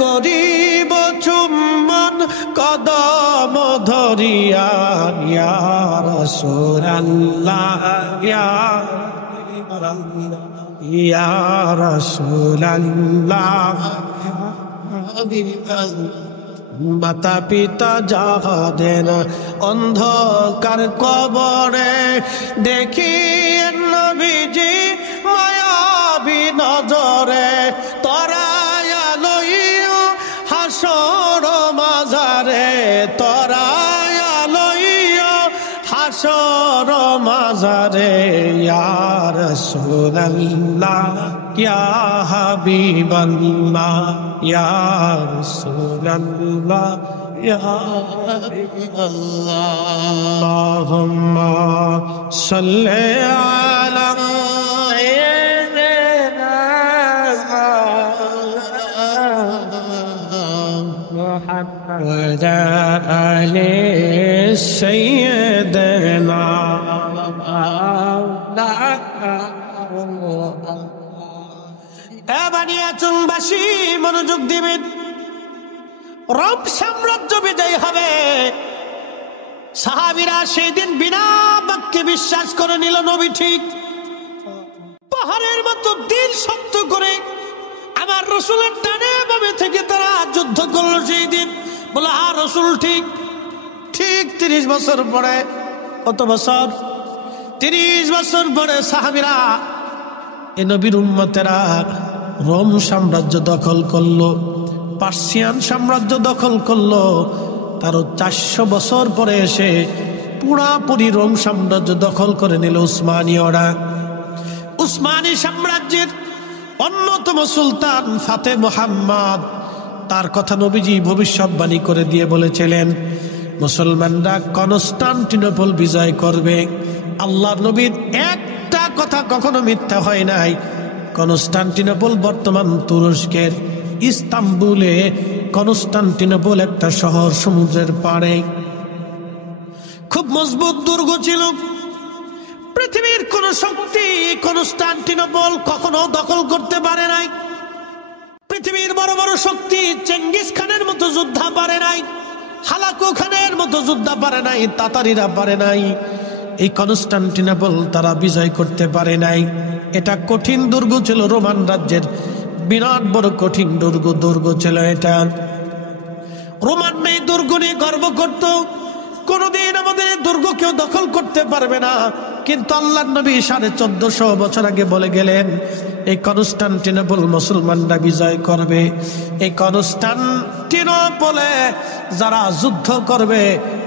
করিব চুম্বন কদম ধরিয়া, ইয়া রাসূলুল্লাহ, ইয়া রাসূলুল্লাহ। মাতা পিতা যাহাদের অন্ধকার কবরে, দেখি নবীজি মায়াবী নজরে, তরায়া লইও হাসর মাজারে, তরায়া লইও হাসর মাজারে, ইয়া রাসূলুল্লাহ, ইয়া হাবিবাল্লাহ, ইয়া রাসূলুল্লাহ, ইয়া হাবিবাল্লাহ। আল্লাহুম্মা সাল্লি আলা মুহাম্মাদ আলি সাইয়্যিদিনা। বানিয়াচুংবাসী মনোযোগ দিবেন, রোম সাম্রাজ্য বিজয় হবে। সাহাবীরা সেই দিন বিনা বাক্যে বিশ্বাস করে নিল নবী ঠিক। পাহাড়ের মতো দিল শক্ত করে আমার রসুলের ডানে বামে থেকে তারা যুদ্ধ করলো সেই দিন। বলে আর রসুল ঠিক ঠিক 30 বছর পরে, কত বছর? 30 বছর পরে সাহাবীরা, এ নবীর উম্মতেরা রোম সাম্রাজ্য দখল করলো, পার্সিয়ান সাম্রাজ্য দখল করলো। তারও 400 বছর পরে এসে পুরাপুরি রোম সাম্রাজ্য দখল করে নিল উসমানীয়রা। উসমানী সাম্রাজ্যের অন্যতম সুলতান ফাতে মুহাম্মদ, তার কথা নবীজি ভবিষ্যৎবাণী করে দিয়ে বলেছিলেন মুসলমানরা কনস্টান্টিনোপল বিজয় করবে। আল্লাহর নবীর একটা কথা কখনো মিথ্যা হয় নাই। কনস্টান্টিনোপল বর্তমান তুরস্কের ইস্তাম্বুলে কনস্টান্টিনোপল একটা শহর, সমুদ্রের পাড়ে। খুব মজবুত দুর্গ ছিল। পৃথিবীর কোন শক্তি কনস্টান্টিনোপল কখনো দখল করতে পারে নাই। পৃথিবীর বড় বড় শক্তি চেঙ্গিস খানের মতো যোদ্ধা পারে নাই, হালাকু খানের মতো যোদ্ধা পারে নাই, তাতারিরা পারে নাই। এই কনস্টান্টিনোপল তারা বিজয় করতে পারে নাই। এটা কঠিন দুর্গ ছিল, রোমান রাজ্যের বিরাট বড় কঠিন দুর্গ ছিল এটা। রোমান এই দুর্গ নিয়ে গর্ব করত, কোনদিন আমাদের দুর্গ কেউ দখল করতে পারবে না। কিন্তু আল্লাহর নবী 1450 বছর আগে বলে গেলেন, এই কনস্টান্টিনোপল মুসলমানরা বিজয় করবে। এই কনস্টান্টিনোপলে যারা যুদ্ধ করবে,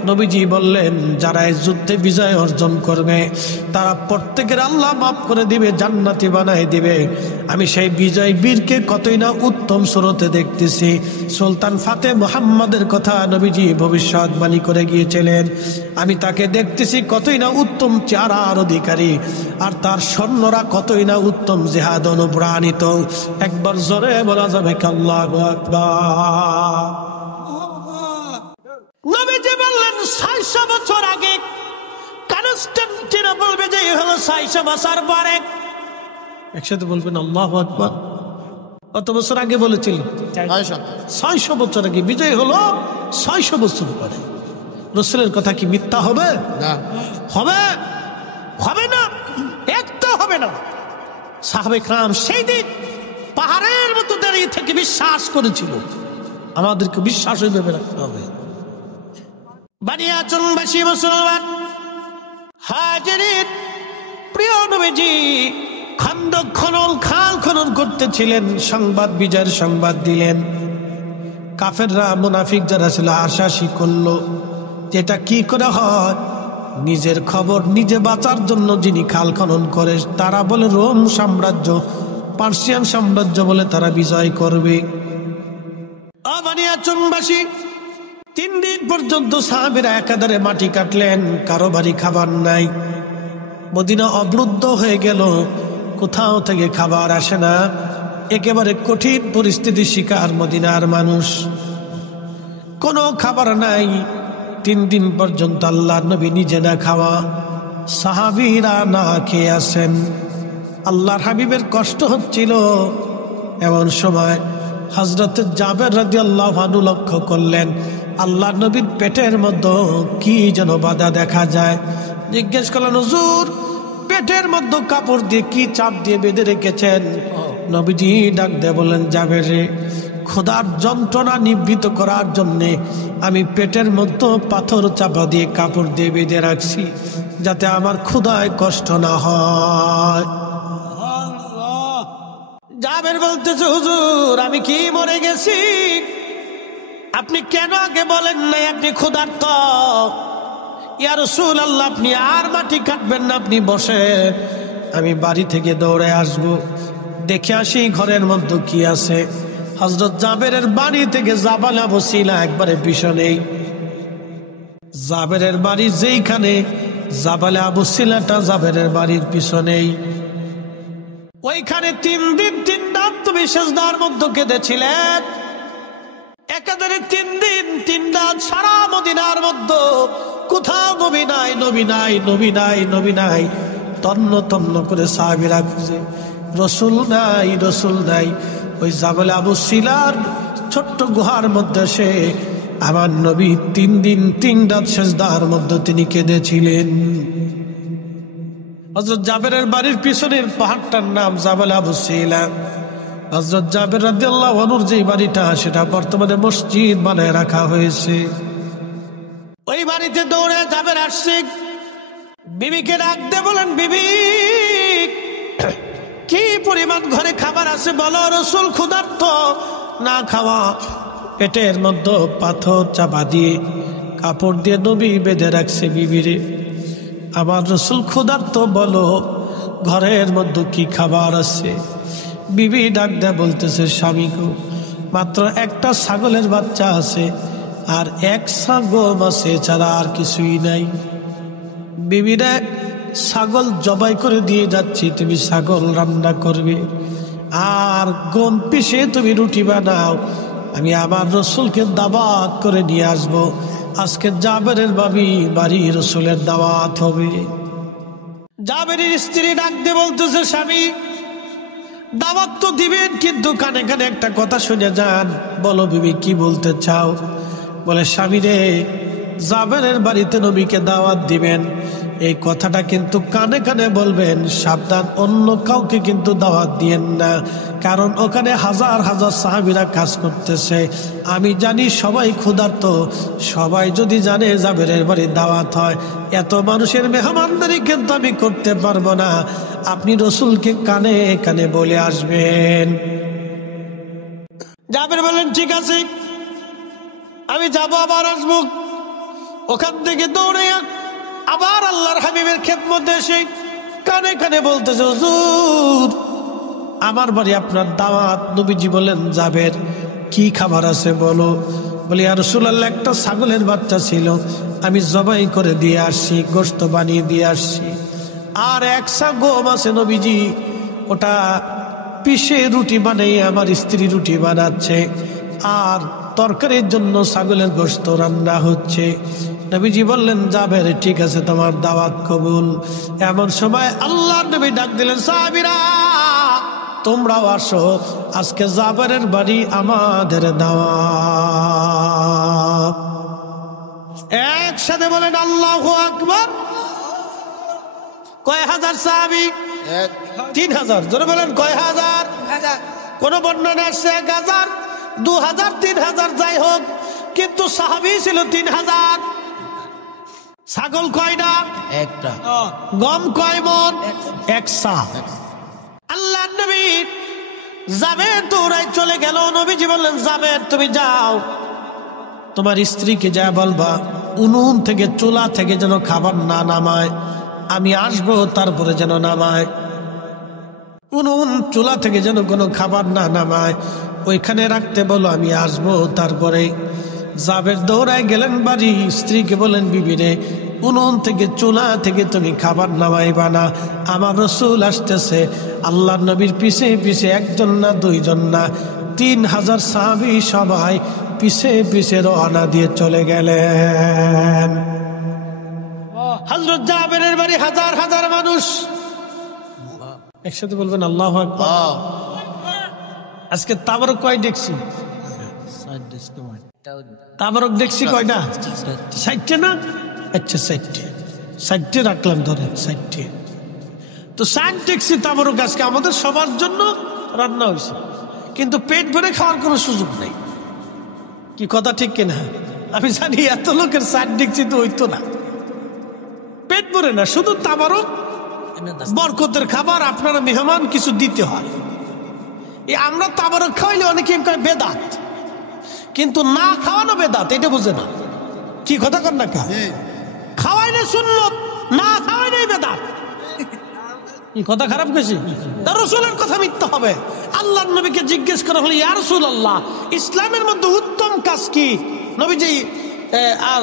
নবীজি বললেন যারা এই যুদ্ধে বিজয় অর্জন করবে তারা প্রত্যেকের আল্লাহ মাফ করে দিবে, জান্নাতি বানায় দিবে। আমি সেই বিজয় বীরকে কতই না উত্তম সুরতে দেখতেছি। সুলতান ফাতে মুহাম্মদের কথা নবীজি ভবিষ্যৎবাণী করে গিয়েছিলেন। আমি তাকে দেখতেছি কতই না উত্তম চেহারার অধিকারী, আর তার সৈন্যরা কতই না উত্তম জিহাদ অনুপ্রাণিত। একবার জোরে বলা যাবে আল্লাহু আকবার। নবীজি বললেন 600 বছর আগে কনস্টান্টিনোপল বিজয় হলো। 600 বছর পরে, একসাথে বলবেন আল্লাহু আকবার। কত বছর আগে বলেছিলেন? 600 বছর আগে বিজয় হলো। 600 বছর পরে রাসূলের কথা কি মিথ্যা হবে? না। হবে? হবে না, একটা হবে না। সাহাবে کرام সেই দিন পাহাড়ের মতো দাঁড়িয়ে থেকে বিশ্বাস করেছিল। আমাদেরকে বিশ্বাস হইবে রাখতে হবে। বানিয়াচলবাসী মুসলমান হাজিরিন, প্রিয় নবীজি খন্দক খনন, খাল খনন করতেছিলেন। সংবাদ, বিজয়ের সংবাদ দিলেন। কাফেররা, মুনাফিক যারা ছিল আশাসি করলো যেটা কি করে হয়। নিজের খবর নিজে বাঁচার জন্য যিনি খাল খনন করে তারা বলে রোম সাম্রাজ্য, পার্সিয়ান সাম্রাজ্য বলে তারা বিজয় করবে। বানিয়াচলবাসী 3 দিন পর্যন্ত সাহাবীরা একাধারে মাটি কাটলেন, কারো বাড়ি খাবার নাই। মদিনা অবরুদ্ধ হয়ে গেল, কোথাও থেকে খাবার আসে না। একেবারে কঠিন পরিস্থিতি শিকার মদিনার মানুষ, কোনো খাবার নাই। 3 দিন পর্যন্ত আল্লাহর নবী নিজে না খাওয়া, সাহাবীরা না খেয়ে আসেন। আল্লাহর হাবিবের কষ্ট হচ্ছিল। এমন সময় হযরত জাবের রাদিয়াল্লাহু আনহু লক্ষ্য করলেন আল্লাহর নবীর পেটের মধ্যে কি যেন বাধা দেখা যায়। জিজ্ঞেস করলেন, হুজুর পেটের মধ্যে কাপড় দিয়ে কি চাপ দিয়ে বেঁধে রেখেছেন? নবীজি ডাক দিয়ে বললেন, জাবের রে, ক্ষুধার যন্ত্রণা নিবৃত করার জন্যে আমি পেটের মধ্যে পাথর চাপা দিয়ে কাপড় দিয়ে বেঁধে রাখছি, যাতে আমার ক্ষুধায় কষ্ট না হয়। জাবের বলতেছে, হুজুর আমি কি মরে গেছি? আপনি কেন আগে বলেন নাই আপনি ক্ষুধার্ত? ইয়া রাসূলুল্লাহ, আপনি আর মাটি কাটবেন না, আপনি বসেন, আমি বাড়ি থেকে দৌড়ে আসব, দেখে আসি ঘরের মধ্যে কি আছে। হযরত জাবেরের বাড়ি থেকে জাবালে আবু সিলা একবারে পিছনেই। জাবেরের বাড়ি যেইখানে, জাবালে আবু সিলাটা জাবেরের বাড়ির পিছনেই। ওইখানে 3 দিন 3 রাত তুমি সিজদার মধ্যে কেঁদেছিলেন। একাধারে 3 দিন 3 রাত সারা মদিনার মধ্যে কোথাও নবী নাই, নবী নাই, নবী নাই, নবী নাই। তন্ন তন্ন করে সাহাবীরা খুঁজে, রসুল নাই, রসুল নাই। ওই জাবালে আবু সিলার ছোট্ট গুহার মধ্যে সে আমার নবী 3 দিন 3 রাত সিজদার মধ্যে তিনি কেঁদেছিলেন। হযরত জাবেরের বাড়ির পিছনের পাহাড়টার নাম জাবালে আবু সিলা। হযরত জাবের রাদিয়াল্লাহু আনহুর যে বাড়িটা, সেটা বর্তমানে মসজিদ বানায় রাখা হয়েছে। ওই বাড়িতে দৌড়ে জাবের আসছে। বিবিকে ডাক দিয়ে বলেন, বিবি কি পরিমাণ ঘরে খাবার আছে বলো? রাসূল ক্ষুধার্ত, না খাওয়া, পেটের মধ্যে পাথর চাপা দিয়ে কাপড় দিয়ে নবী বেঁধে রাখছে বিবিরে। আমার রাসূল ক্ষুধার্ত, বলো ঘরের মধ্যে কি খাবার আছে? বিবি ডাক দেয়া বলতেছে, স্বামী গো, মাত্র একটা ছাগলের বাচ্চা আছে আর 1 ছাগল আছে, ছাড়া আর কিছুই নাই। বিবিরা, ছাগল জবাই করে দিয়ে যাচ্ছি, তুমি ছাগল রান্না করবে আর গম পিষে তুমি রুটি বানাও, আমি আমার রসুলকে দাওয়াত করে নিয়ে আসব। আজকে জাবেরের বাড়ি রসুলের দাওয়াত হবে। জাবেরের স্ত্রী ডাক দিয়ে বলতেছে, স্বামী দাওয়াত তো দিবেন, কিন্তু কানে কানে একটা কথা শুনে যান। বলো বিবি, কি বলতে চাও? বলে, স্বামী রে, জাবেরের বাড়িতে নবীকে দাওয়াত দিবেন, এই কথাটা কিন্তু কানে কানে বলবেন, সাবধান অন্য কাউকে কিন্তু দাওয়াত দিয়েন না, কারণ ওখানে হাজার হাজার সাহাবীরা কাজ করতেছে। আমি জানি সবাই ক্ষুধার্ত, সবাই যদি জানে জাবেরের বাড়ি দাওয়াত হয়, এত মানুষের মেহমানদারি কিন্তু আমি করতে পারবো না। আপনি রসুলকে কানে কানে বলে আসবেন। জাবের বলেন, ঠিক আছে, আমি যাবো, আবার আসবো। ওখান থেকে দৌড়ে আবার আল্লাহর হাবিবের খেদমতে এসে কানে কানে বলতেছে, হুজুর আমার বাড়ি আপনার দাওয়াত। নবীজি বলেন, জাবের কি খাবার আছে বলো। বলি, ইয়া রাসূলুল্লাহ, একটা ছাগলের বাচ্চা ছিল, আমি জবাই করে দিয়ে আসছি, গোশত বানিয়ে দিয়ে আসছি। আর এক সা গম আছে নবীজি, ওটা পিষে রুটি বানিয়ে আমার স্ত্রী রুটি বানাচ্ছে, আর তরকারির জন্য ছাগলের গোশত রান্না হচ্ছে। নবীজি বললেন, জাবের ঠিক আছে, তোমার দাওয়াত কবুল। এমন সময় আল্লাহর নবী ডাক দিলেন, সাহাবীরা তোমরাও আসো, আজকে জাবেরের বাড়ি আমাদের দাওয়াত। একসাথে বলেন আল্লাহু আকবার। কয় হাজার সাহাবী? 3000। জোরে বলেন, কয় হাজার? কোন বর্ণনা আসছে 1000, 2000, 3000, যাই হোক, কিন্তু সাহাবী ছিল 3000। ছাগল কয়টা? একটা। গম কয় মন? 1 সা। আল্লাহ নবী জাবের দৌড়াই চলে গেল। নবীজি বললেন, জাবের তুমি যাও, তোমার স্ত্রীকে যা বলবা উনুন থেকে, চুলা থেকে যেন খাবার না নামায়, আমি আসবো তারপরে যেন নামায়। উনুন চুলা থেকে যেন কোনো খাবার না নামায়, ওইখানে রাখতে বলো, আমি আসবো তারপরে। জাবের দৌড়ায় গেলেন বাড়ি, স্ত্রীকে বলেন, বিবি রে, উনুন থেকে চুলা থেকে তুমি খাবার নামাইবা না, আমার রসুল আসতেছে। আল্লাহ নবীর পিছে পিছে একজন না, দুইজন না, 3000 সাহাবী সবাই পিছে পিছে রওনা দিয়ে চলে গেলেন। হযরত জাবেরের বাড়ি হাজার হাজার মানুষ। একসাথে বলবেন আল্লাহু আকবার। আজকে তাবারক কয় দেখছি? তাবারক দেখছি কয়টা? 60 না? আচ্ছা 60 রাখলাম, ধরেন 60। তো 60 দেখছি তাবারক আজকে আমাদের সবার জন্য রান্না হয়েছে, কিন্তু পেট ভরে খাওয়ার কোনো সুযোগ নেই। কি কথা ঠিক কিনা? আমি জানি এত লোকের 60 দেখছি তো হইতো না, পেট ভরে না, শুধু তাবারক বরকতের খাবার, আপনারা মেহমান কিছু দিতে হয়। আমরা তাবারক খাওয়াইলে অনেকে কয় বেদাত, কিন্তু না খাওয়ানো বেদাত, এটা বুঝে না। কি কথা কর না? খাওয়াইলে সুন্নত, না খাওয়াইলে বেদাত। কি কথা খারাপ গেছি? রাসূলের কথা মিথ্যা হবে। আল্লাহর নবীকে জিজ্ঞেস করা হলো, ইয়া রাসূলুল্লাহ, ইসলামের মধ্যে উত্তম কাজ কি? নবীজি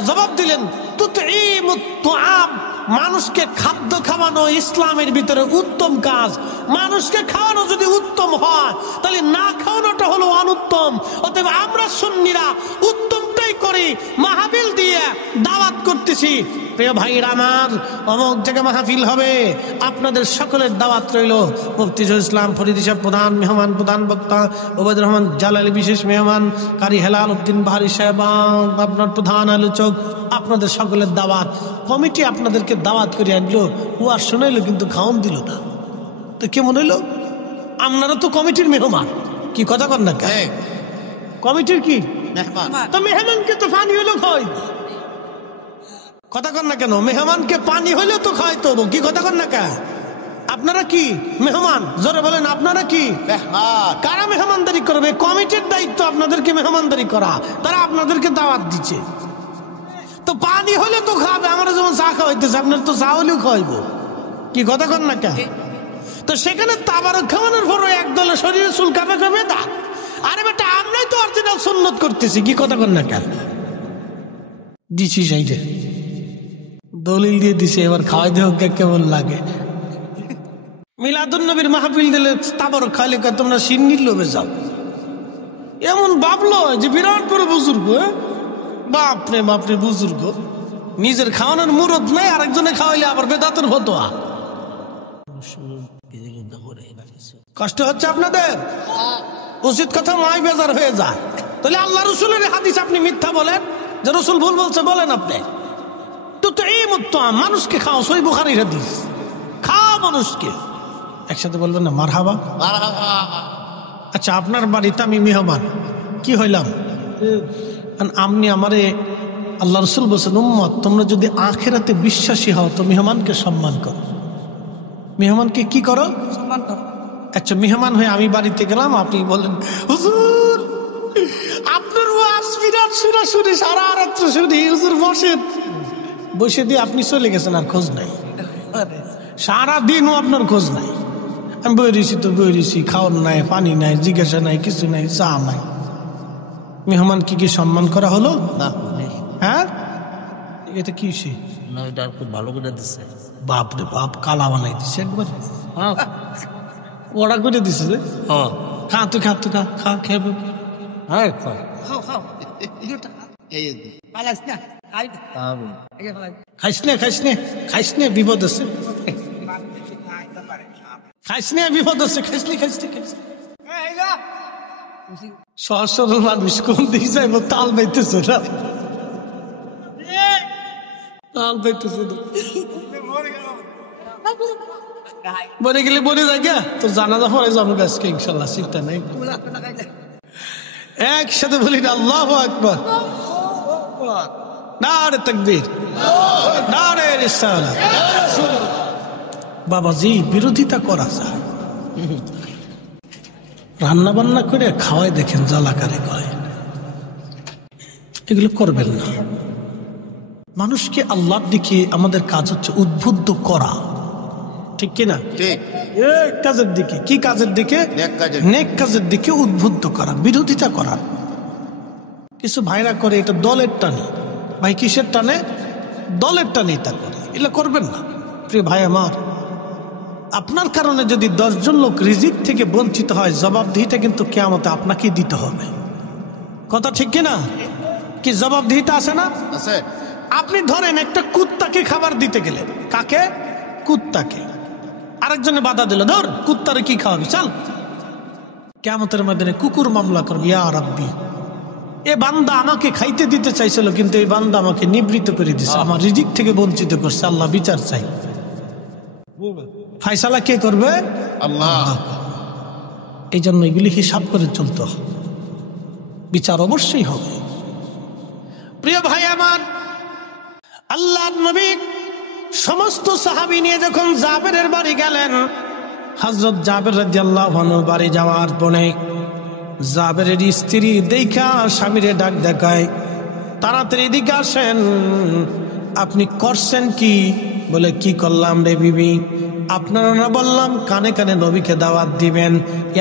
জবাব দিলেন, তুতঈমুত তুআম, মানুষকে খাদ্য খাওয়ানো ইসলামের ভিতরে উত্তম কাজ। মানুষকে খাওয়ানো যদি উত্তম হয়, তাহলে না খাওয়ানোটা হলো অনুত্তম। অতএব আমরা সুন্নিরা উত্তমটাই করি, মাহফিল দিয়ে দাওয়াত করতেছি। প্রিয় ভাইরা আমার, অমুক জায়গায় মাহফিল হবে, আপনাদের সকলের দাওয়াত রইল। মুফতি শহীদুল ইসলাম ফরিদী সাহেব প্রধান মেহমান, প্রধান বক্তা, ওবায়দুর রহমান জালালী বিশেষ মেহমান, কারি হেলাল উদ্দিন বাহারি সাহেব আপনার প্রধান আলোচক, আপনাদের সকলের দাওয়াত। কমিটি আপনাদেরকে দাওয়াত করে আনলো, ও আর শোনাইলো, কিন্তু খাওয়ান দিল না। তো কেমন হইলো? আপনারা তো কমিটির মেহমান। কি কথা কর না? কমিটির কি তো মেহমানকে তো পানি হইলো খাওয়াই, কথা কর না কেন? মেহমানকে পানি হইলেও তো খাওয়াইতো। কি কথা কর না? আপনারা কি মেহমান? জোরে বলেন, আপনারা কি মেহমান? কারা মেহমানদারি করবে? কমিটির দায়িত্ব আপনাদেরকে মেহমানদারি করা, তারা আপনাদেরকে দাওয়াত দিচ্ছে। তো পানি হলে তো খাবে, আমরা যেমন চা খাওয়াইতেছে, আপনার তো চা হলেও খাওয়াইবো। কি কথা কর না? তো সেখানে তাবারক খাওয়ানোর পরও একদলে শরীরে চুল কামে কামে তা, আরে বেটা আমরাই তো অরিজিনাল সুন্নত করতেছি। কি কথা কর না? দিছি সাইডে দলিল দিয়ে দিছে, এবার খাওয়াই দেহ কেমন লাগে। মিলাদুন নবীর মাহফিল দিলে তাবারক খাইলে তোমরা সিন্নির লোভে যাও। এমন ভাবলো যে বিরাট বড় বুজুর্গ। বাপরে বাপরে বুজুর্গ, নিজের খাওয়ানোর মুরত নাই, আরেকজনে খাওয়াইলে আবার বেদাতের ফতোয়া। কষ্ট হচ্ছে আপনাদের? উচিত কথা নয়, বেজার হয়ে যায়। তাহলে আল্লাহ রসুলের হাদিস আপনি মিথ্যা বলেন, যে রসুল ভুল বলছে বলেন আপনি। তো এই মুত্তাম, মানুষকে খাও, সই বুখারীর হাদিস, খাও মানুষকে। একসাথে বলবেন না মারহাবা? আচ্ছা, আপনার বাড়িতে আমি মেহমান, কি হইলাম? আপনি আমারে, আল্লাহ রসুল বলছেন উম্মত তোমরা যদি আখিরাতে বিশ্বাসী হও তো মেহমানকে সম্মান করো। মেহমানকে কি করো? সম্মান করো। আচ্ছা, মেহমান হয়ে আমি বাড়িতে গেলাম, আপনি বলেন হুজুর আপনার ওয়াজ বিরাট শুনাশুনি, সারা রাত্র শুনি, হুজুর বসেন। বসে দিয়ে আপনি চলে গেছেন, আর খোঁজ নাই, সারাদিনও আপনার খোঁজ নাই। আমি বই রয়েছি তো বই রয়েছি, খাওয়ার নাই, পানি নাই, জিজ্ঞাসা নাই, কিছু নাই, চা নাই। মেহমান কি সম্মান করা হলো না? হ্যাঁ, এটা কি খুব ভালো করে দিচ্ছে। বাপ রে বাপ, কালা বানাই দিচ্ছে একবার, ওরা করে দিচ্ছে যে খা তুই, খা তুই, খা খা খেয়ে। হ্যাঁ, খাইস নে খাইস নে খাইস নে, বিপদ আছে, খাইস নে বিপদ আছে, খাইস নে খাইস নে খাইস। সহজ সরল মানুষ কোন দিকে যাইব, তাল পাইতেছে না, তাল পাইতেছে না। মরে গেলে মরে যায় গা, তো জানাজা পরে যাবো আজকে ইনশাল্লাহ, চিন্তা নাই। একসাথে বলি না আল্লাহু আকবার, নারে তাকবীর, নারে রিসালাত। বাবাজি, বিরোধিতা করা যায়, রান্না বান্না করে খাওয়াই দেখেন জ্বালাকারে কয়, এগুলো করবেন না। মানুষকে আল্লাহর দিকে আমাদের কাজ হচ্ছে উদ্বুদ্ধ করা, ঠিক কিনা? কাজের দিকে, কি কাজের দিকে? নেক কাজের দিকে উদ্বুদ্ধ করা, বিরোধিতা করা। কিছু ভাইরা করে এটা দলের টানে, ভাই কিসের টানে? দলের টানে তা করে, এগুলো করবেন না। প্রিয় ভাই আমার, আপনার কারণে যদি 10 জন লোক রিজিক থেকে বঞ্চিত হয়, জবাবদিহিটা কিন্তু কিয়ামতে আপনাকেই দিতে হবে। কথা ঠিক কিনা? কি জবাবদিহিতা আছে না? আছে। আপনি ধরেন একটা কুত্তাকে খাবার দিতে গেলেন, কাকে? কুত্তাকে। আরেকজনে বাধা দিল, ধর কুত্তারে কি খাওয়াবি, চল। কিয়ামতের ময়দানে কুকুর মামলা করবে, ইয়া রাব্বি, এ বান্দা আমাকে খাইতে দিতে চাইছিল, কিন্তু এই বান্দা আমাকে নিবৃত্ত করে দিচ্ছে, আমার রিজিক থেকে বঞ্চিত করছে, আল্লাহ বিচার চাই। ফায়সালা কে করবে? আল্লাহ। এই জন্য এগুলি হিসাব করে চলতে হবে, বিচার অবশ্যই হবে। প্রিয় ভাই আমার, আল্লাহর নবী সমস্ত সাহাবী নিয়ে যখন জাবেরের বাড়ি গেলেন, হযরত জাবের রাদিয়াল্লাহু আনহু বাড়ি যাওয়ার পরে জাবেরের স্ত্রী দেখা স্বামীরে ডাক দেখায়, তাড়াতাড়ি এদিকে আসেন, আপনি করছেন কি? বলে কি করলাম রে বিবি? আপনারা না বললাম কানে কানে নবীকে দাওয়াত দিবেন,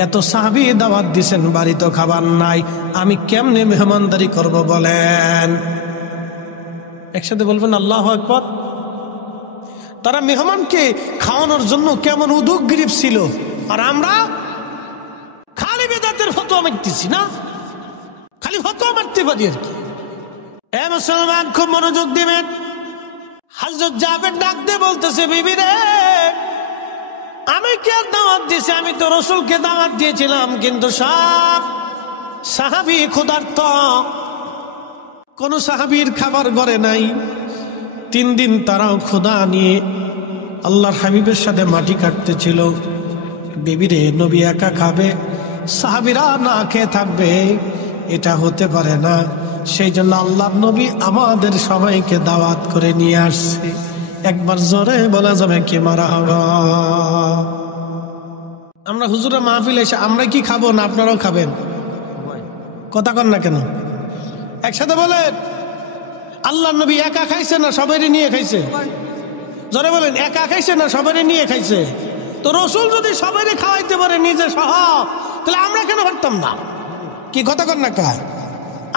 এত সাহাবী দাওয়াত দিছেন, বাড়ি তো খাবার নাই, আমি কেমনে মেহমানদারি করব বলেন? একসাথে বলবেন আল্লাহু আকবার। তারা মেহমানকে খাওয়ানোর জন্য কেমন উদগ্রীব ছিল, আর আমরা খালি বেদাতের ফতোয়া মারতেছি না, খালি ফতোয়া মারতে পারি আর কি। এ মুসলমান, খুব মনোযোগ দিবেন। হযরত জাবের ডাক দিয়ে বলতেছে, বিবি রে, আমি কে দাওয়াত দিয়েছি? আমি তো রাসূলকে দাওয়াত দিয়েছিলাম, কিন্তু সব সাহাবী ক্ষুধার্ত, কোন সাহাবীর খাবার ঘরে নাই। 3 দিন তারাও ক্ষুধা নিয়ে আল্লাহর হাবিবের সাথে মাটি কাটতেছিল। বিবি রে, নবী একা খাবে, সাহাবীরা না খেয়ে থাকবে, এটা হতে পারে না। সেই জন্য আল্লাহর নবী আমাদের সবাইকে দাওয়াত করে নিয়ে আসছে। একবার জোরে বলা যাবে কি মারহাবা? আমরা হুজুরের মাহফিলে এসে আমরা কি খাবো না আপনারাও খাবেন? কথা কন না কেন? একসাথে বলেন, আল্লাহর নবী একা খাইছে না সবাইরে নিয়ে খাইছে? জোরে বলেন, একা খাইছে না সবাইরে নিয়ে খাইছে? তো রাসূল যদি সবাইরে খাওয়াইতে পারে নিজে সহ, তাহলে আমরা কেন পারতাম না? কি কথা কন না কা?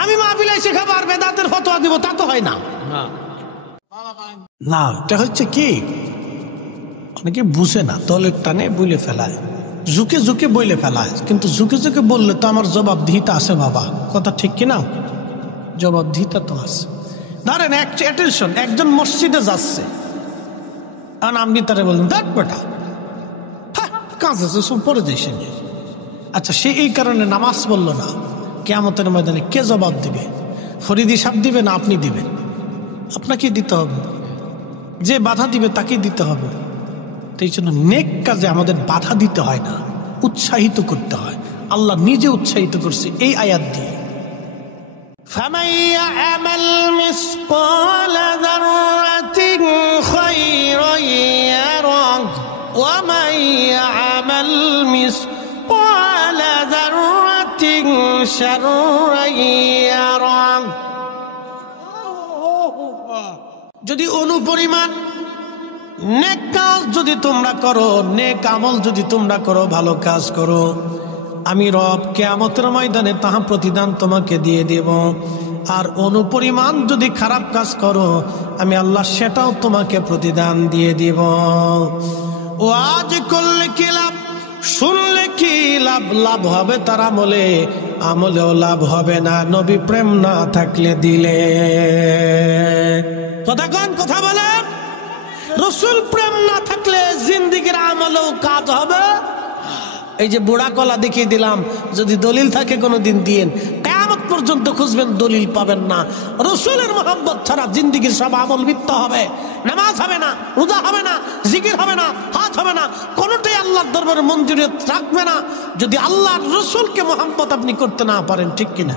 আমি মাহফিলে এসে খাবো আর বেদাতের ফতোয়া দিব, তা তো হয় না। না, এটা হচ্ছে কি, অনেকে বুঝে না, দলের টানে বলে ফেলায়। ঝুঁকে ঝুঁকে বইলে ফেলায়, কিন্তু ঝুঁকে ঝুঁকে বললে তো আমার জবাবদিহিতা আছে বাবা, কথা ঠিক কিনা? জবাবদিহিতা তো আছে। ধরেন অ্যাটেনশন, একজন মসজিদে যাচ্ছে, আর আপনি তারা বললেন দেখ বেটা কাজ আছে সব পরে যাই সে নিয়ে। আচ্ছা, সে এই কারণে নামাজ পড়লো না, কিয়ামতের ময়দানে কে জবাব দিবে? ফরিদি সাহেব দিবে না আপনি দিবেন? আপনাকে দিতে হবে, যে বাধা দিবে তাকে দিতে হবে। তো এই জন্য নেক কাজে আমাদের বাধা দিতে হয় না, উৎসাহিত করতে হয়। আল্লাহ নিজে উৎসাহিত করছে এই আয়াত দিয়ে, فَمَن يَعْمَلْ مِثْقَالَ ذَرَّةٍ خَيْرًا يَرَهُ وَمَن يَعْمَلْ مِثْقَالَ ذَرَّةٍ شَرًّا يَرَهُ। যদি অনুপরিমাণ নেক কাজ যদি তোমরা করো, নেক আমল যদি তোমরা করো, ভালো কাজ করো, আমি রব কিয়ামতের ময়দানে তাহা প্রতিদান তোমাকে দিয়ে দেব। আর অনুপরিমাণ যদি খারাপ কাজ করো, আমি আল্লাহ সেটাও তোমাকে প্রতিদান দিয়ে দিব। ও আজ করলে কি লাভ, শুনলে কি লাভ? লাভ হবে তার আমলে, আমলেও লাভ হবে না নবী প্রেম না থাকলে দিলে। কথা কন, কথা বলেন। রসুল প্রেম না থাকলে জিন্দিগির আমলেও কাজ হবে। এই যে বুড়া কলা দেখিয়ে দিলাম, যদি দলিল থাকে কোনোদিন দিন, কিয়ামত পর্যন্ত খুঁজবেন দলিল পাবেন না। রসুলের মহব্বত ছাড়া জিন্দিগির সব আমল মিথ্যা হবে। নামাজ হবে না, রোজা হবে না, জিকির হবে না, হাজ হবে না, কোনোটাই আল্লাহর দরবারে মঞ্জুরিয়ত রাখবে না যদি আল্লাহর রসুলকে মহব্বত আপনি করতে না পারেন, ঠিক কিনা?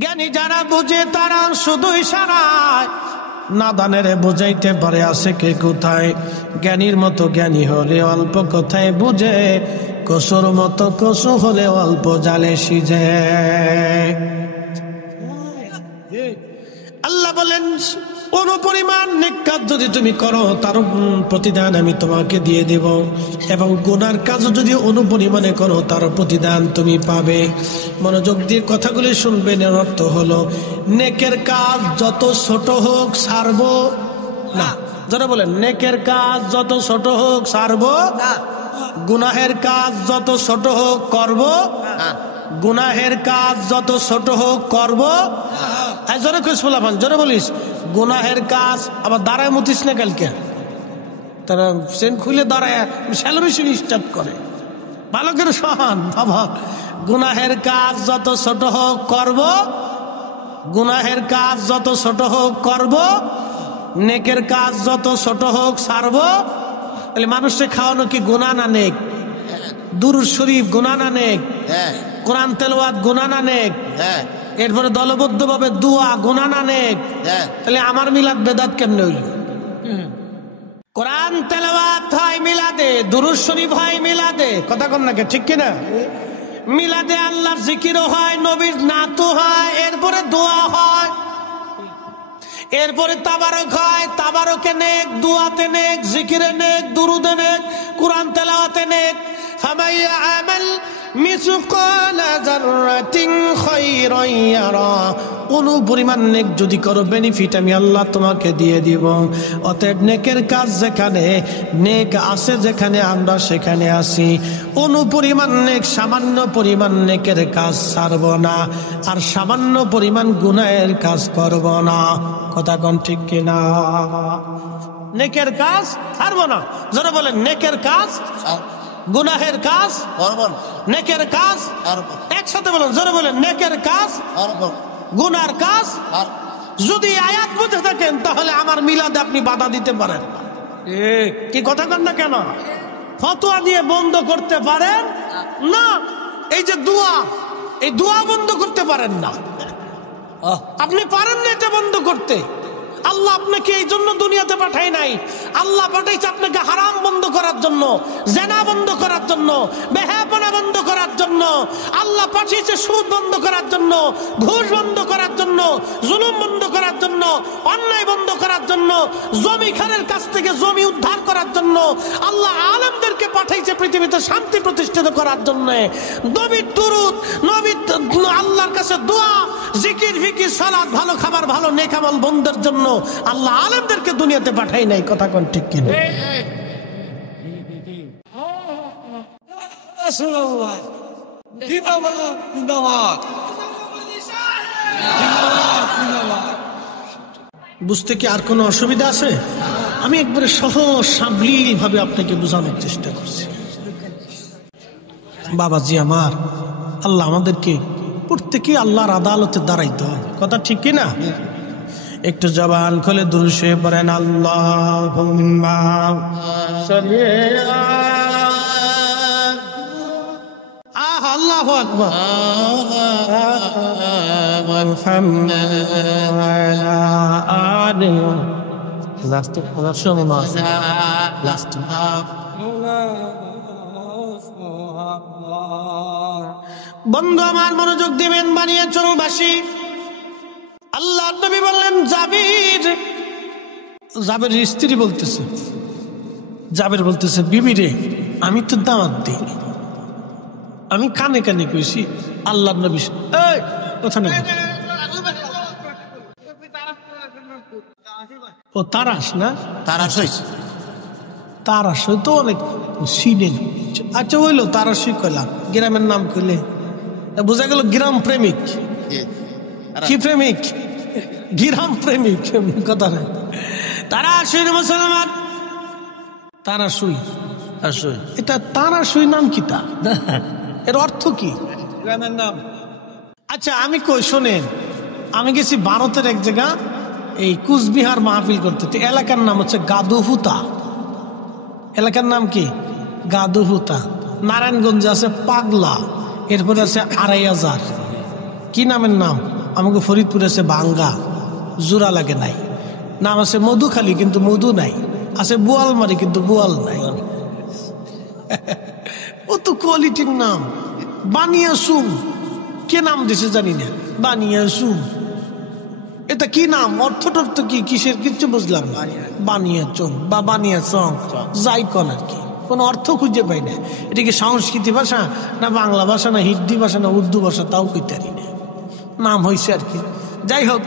জ্ঞানী যারা বুঝে তারা শুধু ইশারায়, নাদানেরে বুঝাইতে পারে আছে কে কোথায়। জ্ঞানীর মতো জ্ঞানী হলে অল্প কথায় বুঝে, কসুর মতো কসু হলে অল্প জালে সিজে। আল্লাহ বলেন অনুপরিমাণ নেক কাজ যদি তুমি করো, তার প্রতিদান আমি তোমাকে দিয়ে দেব, এবং গুনার কাজ যদি অনুপরিমাণে করো, তার প্রতিদান তুমি পাবে। মনোযোগ দিয়ে কথাগুলি শুনবেন। এর অর্থ হলো নেকের কাজ যত ছোট হোক ছাড়বো না। যারা বলেন নেকের কাজ যত ছোট হোক ছাড়বো, গুনাহের কাজ যত ছোট হোক করব, গুনাহের কাজ যত ছোট হোক করব। জোরে কইস বলাবান, জোরে বলিস। গুনাহের কাজ আবার দাঁড়ায় মতিস না, কালকে তারা সেন খুলে দাঁড়ায় সেলিব্রেশন স্টার্ট করে। ভালো করে সহান বাবা, গুনাহের কাজ যত ছোট হোক করব, গুনাহের কাজ যত ছোট হোক করব, নেকের কাজ যত ছোট হোক ছাড়বো। তাহলে মানুষকে খাওয়ানো কি গুনাহ না নেক? দুরূদ শরীফ গুনাহ না নেক? কোরআন তেলাওয়াত গুনাহ না নেক? এরপরে দলবদ্ধ ভাবে দোয়া গুনাহ না নেক? তাহলে আমার মিলাদ বেদাত কেমনে হইল? কোরআন তেলাওয়াত হয় মিলাদে, দুরূদ শরীফ হয় মিলাদে, কথা কম নাকি, ঠিক কিনা? মিলাদে আল্লাহর জিকিরও হয়, নবীর নাতও হয়, এরপরে দোয়া হয়, এরপরে তাবারক হয়, তাবারকে নেক, দুয়াতে নেক, জিকিরে নেক, দুরুদে নেক, কোরআন তেলাওয়াতে নেক। ফামান ইয়ামাল মিসকালা যাররাতিন খায়রান ইয়ারা। অনুপরিমাণ নেক যদি করো, বেনিফিট আমি আল্লাহ তোমাকে দিয়ে দিব। অতএব নেকের কাজ যেখানে নেক আছে, যেখানে আমরা সেখানে আসি। অনুপরিমাণ নেক, সামান্য পরিমাণ নেকের কাজ ছাড়ব না, আর সামান্য পরিমাণ গুনাহের কাজ করব না। কথা কোন ঠিক কিনা? নেকের কাজ ছাড়ব না। যারা বলেন নেকের কাজ, গুনাহের কাজ, নেকের কাজ, একসাথে বলেন, যারা বলেন নেকের কাজ, গুনার কাজ। যদি আয়াত বুঝে থাকেন তাহলে আমার মিলাদে আপনি বাধা দিতে পারেন। কি কথা কন না কেন? ফতোয়া দিয়ে বন্ধ করতে পারেন না। এই যে দোয়া, এই দোয়া বন্ধ করতে পারেন না, আপনি পারেন না এটা বন্ধ করতে। আল্লাহ আপনাকে এই জন্য দুনিয়াতে পাঠায় নাই। আল্লাহ পাঠাইছে আপনাকে হারাম বন্ধ করার জন্য, জেনা বন্ধ করার জন্য, বেহায়াপনা বন্ধ করার জন্য। আল্লাহ পাঠিয়েছে সুদ বন্ধ করার জন্য, ঘুষ বন্ধ করার জন্য, জুলুম বন্ধ করার জন্য, অন্যায় বন্ধ করার জন্য, জমি খানের কাছ থেকে জমি উদ্ধার করার জন্য। আল্লাহ আলেমদেরকে পাঠাইছে পৃথিবীতে শান্তি প্রতিষ্ঠিত করার জন্য। নবীর দুরূদ, নবীর আল্লাহর কাছে দোয়া, জিকির, ফিকির, সালাত, ভালো খাবার, ভালো নেক আমল বন্ধের জন্য আল্লাহ আলেমদেরকে দুনিয়াতে পাঠাই নাই। কথা কোন ঠিক কিনা? বুঝতে কি আর কোনো অসুবিধা আছে? আমি একবারে সহজ সাবলীল ভাবে আপনাকে বোঝানোর চেষ্টা করছি। বাবাজি আমার, আল্লাহ আমাদেরকে প্রত্যেকে আল্লাহর আদালতে দাঁড়াইতে হয়, কথা ঠিক কিনা? একটু জবান খুলে দুরূদে পড়েন আল্লাহুম্মা সাল্লি আল্লাহু আকবার বন্ধু আমার মনোযোগ দিবেন, বানিয়ে চলবাসী। আল্লাহ নবী বললেন জাবেরের স্ত্রী বলতেছে, জাবের বলতেছে, বিবি রে, আমি তো দাওয়াত দিইনি, আমি কানে কানে কইছি। আল্লাহ নবী কথা না, ও তারাস না, তারাস হয়তো অনেক সিনেন। আচ্ছা হইলো তারাসই কইলাম, গ্রামের নাম কইলে বোঝা গেল গ্রাম প্রেমিক। কি প্রেমিক? গ্রাম প্রেমিক কথা না। তারাসই মুসলমান, তারাসই, এটা তারাসই নাম কি? তা এর অর্থ কি? গ্রামের নাম। আচ্ছা আমি কই শোনেন, আমি গেছি ভারতের এক জায়গা, এই কুচবিহার মাহফিল করতে। এলাকার নাম হচ্ছে গাদুহুতা। এলাকার নাম কি? গাদুহুতা। নারায়ণগঞ্জে আছে পাগলা, এরপরে আছে ২৫০০। কি নামের নাম? আমাকে ফরিদপুরে আছে বাঙ্গা, জোড়া লাগে নাই। নাম আছে মধুখালী, কিন্তু মধু নাই। আছে বোয়ালমারি, কিন্তু বোয়াল নাই। ও তো কোয়ালিটির নাম। বানিয়াসুম, কে নাম দিছে জানি না, বানিয়াসুম। এটা কি নাম? অর্থ কি, কিসের? কিচ্ছু বুঝলাম না। বানিয়াচং বা বানিয়াচং, যাই কন আর কি, কোনো অর্থ খুঁজে পাই না। এটা কি সংস্কৃতি ভাষা, না বাংলা ভাষা, না হিন্দি ভাষা, না উর্দু ভাষা, তাও কইতে পারি না। নাম হয়েছে আর কি। যাই হোক,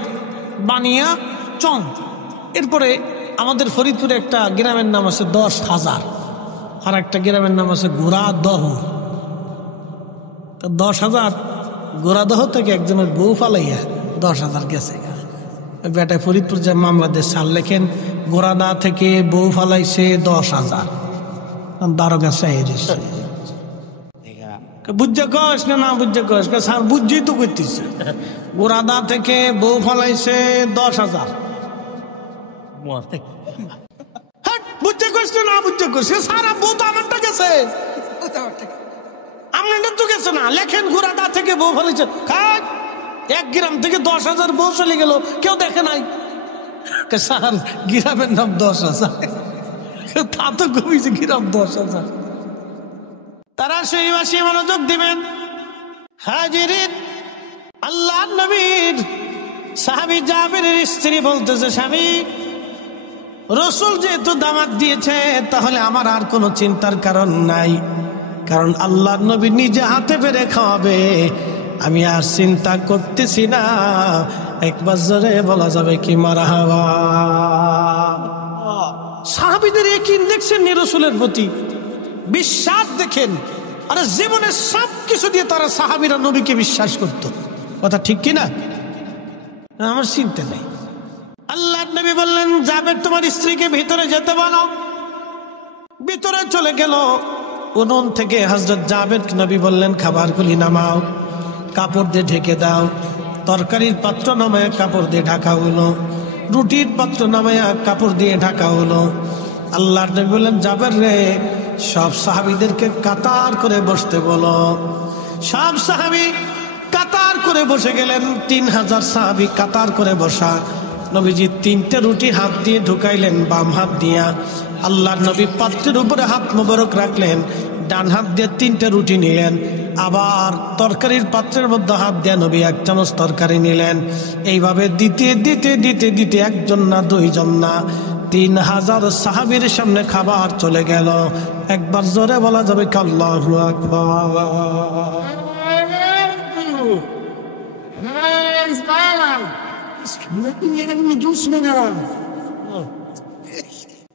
বানিয়াচং। এরপরে আমাদের ফরিদপুরে একটা গ্রামের নাম আছে ১০,০০০, আর একটা গ্রামের নাম আছে গোড়াদহ। ১০,০০০ গোড়াদহ থেকে একজনের বউ ফালাইয়া ১০,০০০ গেছে। বেটায় ফরিদপুর যে মামলাদের সাল লেখেন, গোড়াদা থেকে বউ ফালাইছে ১০,০০০। দারোগা সাহেব বুঝছে কস না বুঝছে কস, স্যার বুঝছেই তো করতেছি। গোড়াদা থেকে বউ ফালাইছে ১০,০০০। বুঝছে কস না বুঝছে কস, সারা বউ তো আমারটা গেছে, আপনার তো গেছে না। লেখেন গোড়াদা থেকে বউ ফালাইছে। এক গ্রাম থেকে ১০,০০০ বউ চলে গেল, কেউ দেখে নাই। স্যার গ্রামের নাম ১০,০০০, তা তো কমিছে গ্রাম ১০,০০০। তারা সেই মাসে মনোযোগ দিবেন। হাজিরিন, আল্লাহ নবীর সাহাবী জাবেরের স্ত্রী বলতেছে, স্বামী, রাসূল যেহেতু দাওয়াত দিয়েছে, তাহলে আমার আর কোনো চিন্তার কারণ নাই, কারণ আল্লাহ নবী নিজে হাতে পেরে খাওয়াবে, আমি আর চিন্তা করতেছি না। একবার জোরে বলা যাবে কি মারহাবা। সাহাবীদের ইয়াকিন দেখছেন রাসূলের প্রতি, বিশ্বাস দেখেন। আরে জীবনের সব কিছু দিয়ে তারা সাহাবীরা নবীকে বিশ্বাস করত, কথা ঠিক কিনা? আমার চিন্তা নেই। আল্লাহ নবী বললেন, জাবের তোমার স্ত্রীকে ভিতরে যেতে বলো। ভিতরে চলে গেল। উনুন থেকে হযরত জাবের নবী বললেন, খাবারগুলি নামাও, কাপড় দিয়ে ঢেকে দাও। তরকারির পাত্র নামায় কাপড় দিয়ে ঢাকা হলো, রুটির পাত্র নামায় কাপড় দিয়ে ঢাকা হলো। আল্লাহ নবী বললেন, জাবের রে, সব সাহাবীদেরকে কাতার করে বসতে বলো। সব সাহাবী কাতার করে বসে গেলেন। ৩,০০০ সাহাবী কাতার করে বসা। নবীজি ৩টে রুটি হাত দিয়ে ঢুকাইলেন বাম হাত দিয়া। আল্লাহ নবী পাত্রের উপরে হাত মোবারক রাখলেন, ডান হাত দিয়ে ৩টে রুটি নিলেন। আবার তরকারির পাত্রের মধ্যে হাত দিয়ে নবী ১ চামচ তরকারি নিলেন। এইভাবে দিতে দিতে দিতে দিতে একজন না দুইজন না ৩,০০০ সাহাবীর সামনে খাবার চলে গেল। একবার জোরে বলা যাবে কি আল্লাহু আকবার।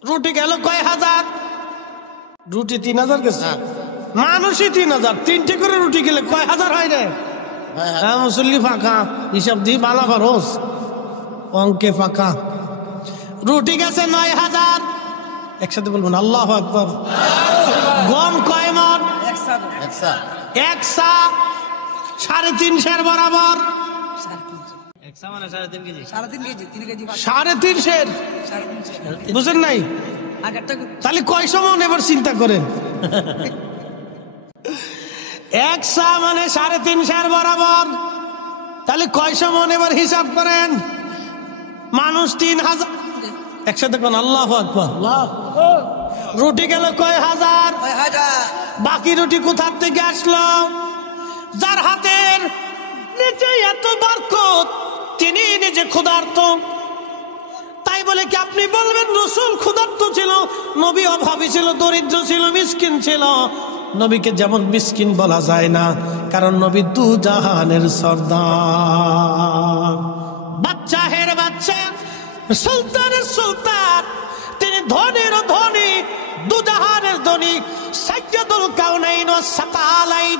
রুটি গেল কয় হাজার? রুটি ৩,০০০ গেছে। মানুষই 3000, 3টে করে রুটি খেলে কয় হাজার হয় রে? হ্যাঁ, মুসল্লি ফাঁকা, হিসাব দিয়ে বালা খরচ, অঙ্কে ফাঁকা। রুটি গেছে 9000। একসাথে বলবেন আল্লাহু আকবার। গম কয় মণ? 1 সা, 3.5 বরাবর। 3.5 বুঝেন নাই? তাহলে কয় সমান এবার চিন্তা করেন। 1 সা মানে 3.5 বরাবর, তাহলে কয় সমান এবার হিসাব করেন। মানুষ 3000, একসাথে কোন আল্লাহু আকবার। রুটি গেল কয় হাজার? বাকি রুটি কোথা থেকে আসলো? যার হাতের নিচে এত বরকত, তিনি নিজে ক্ষুধার্ত। তাই বলে কি আপনি বলবেন রাসূল ক্ষুধার্ত ছিল, নবী অভাবী ছিল, দরিদ্র ছিল, মিসকিন ছিল? নবীকে যেমন মিসকিন বলা যায় না, কারণ নবী দু জাহানের সর্দার, বাদশাহের বাদশা, সুলতানের সুলতান। তিনি ধনীর ধনী, দু জাহানের ধনী, সাইয়্যিদুল কাউনাইন ওয়াস সাকালাইন।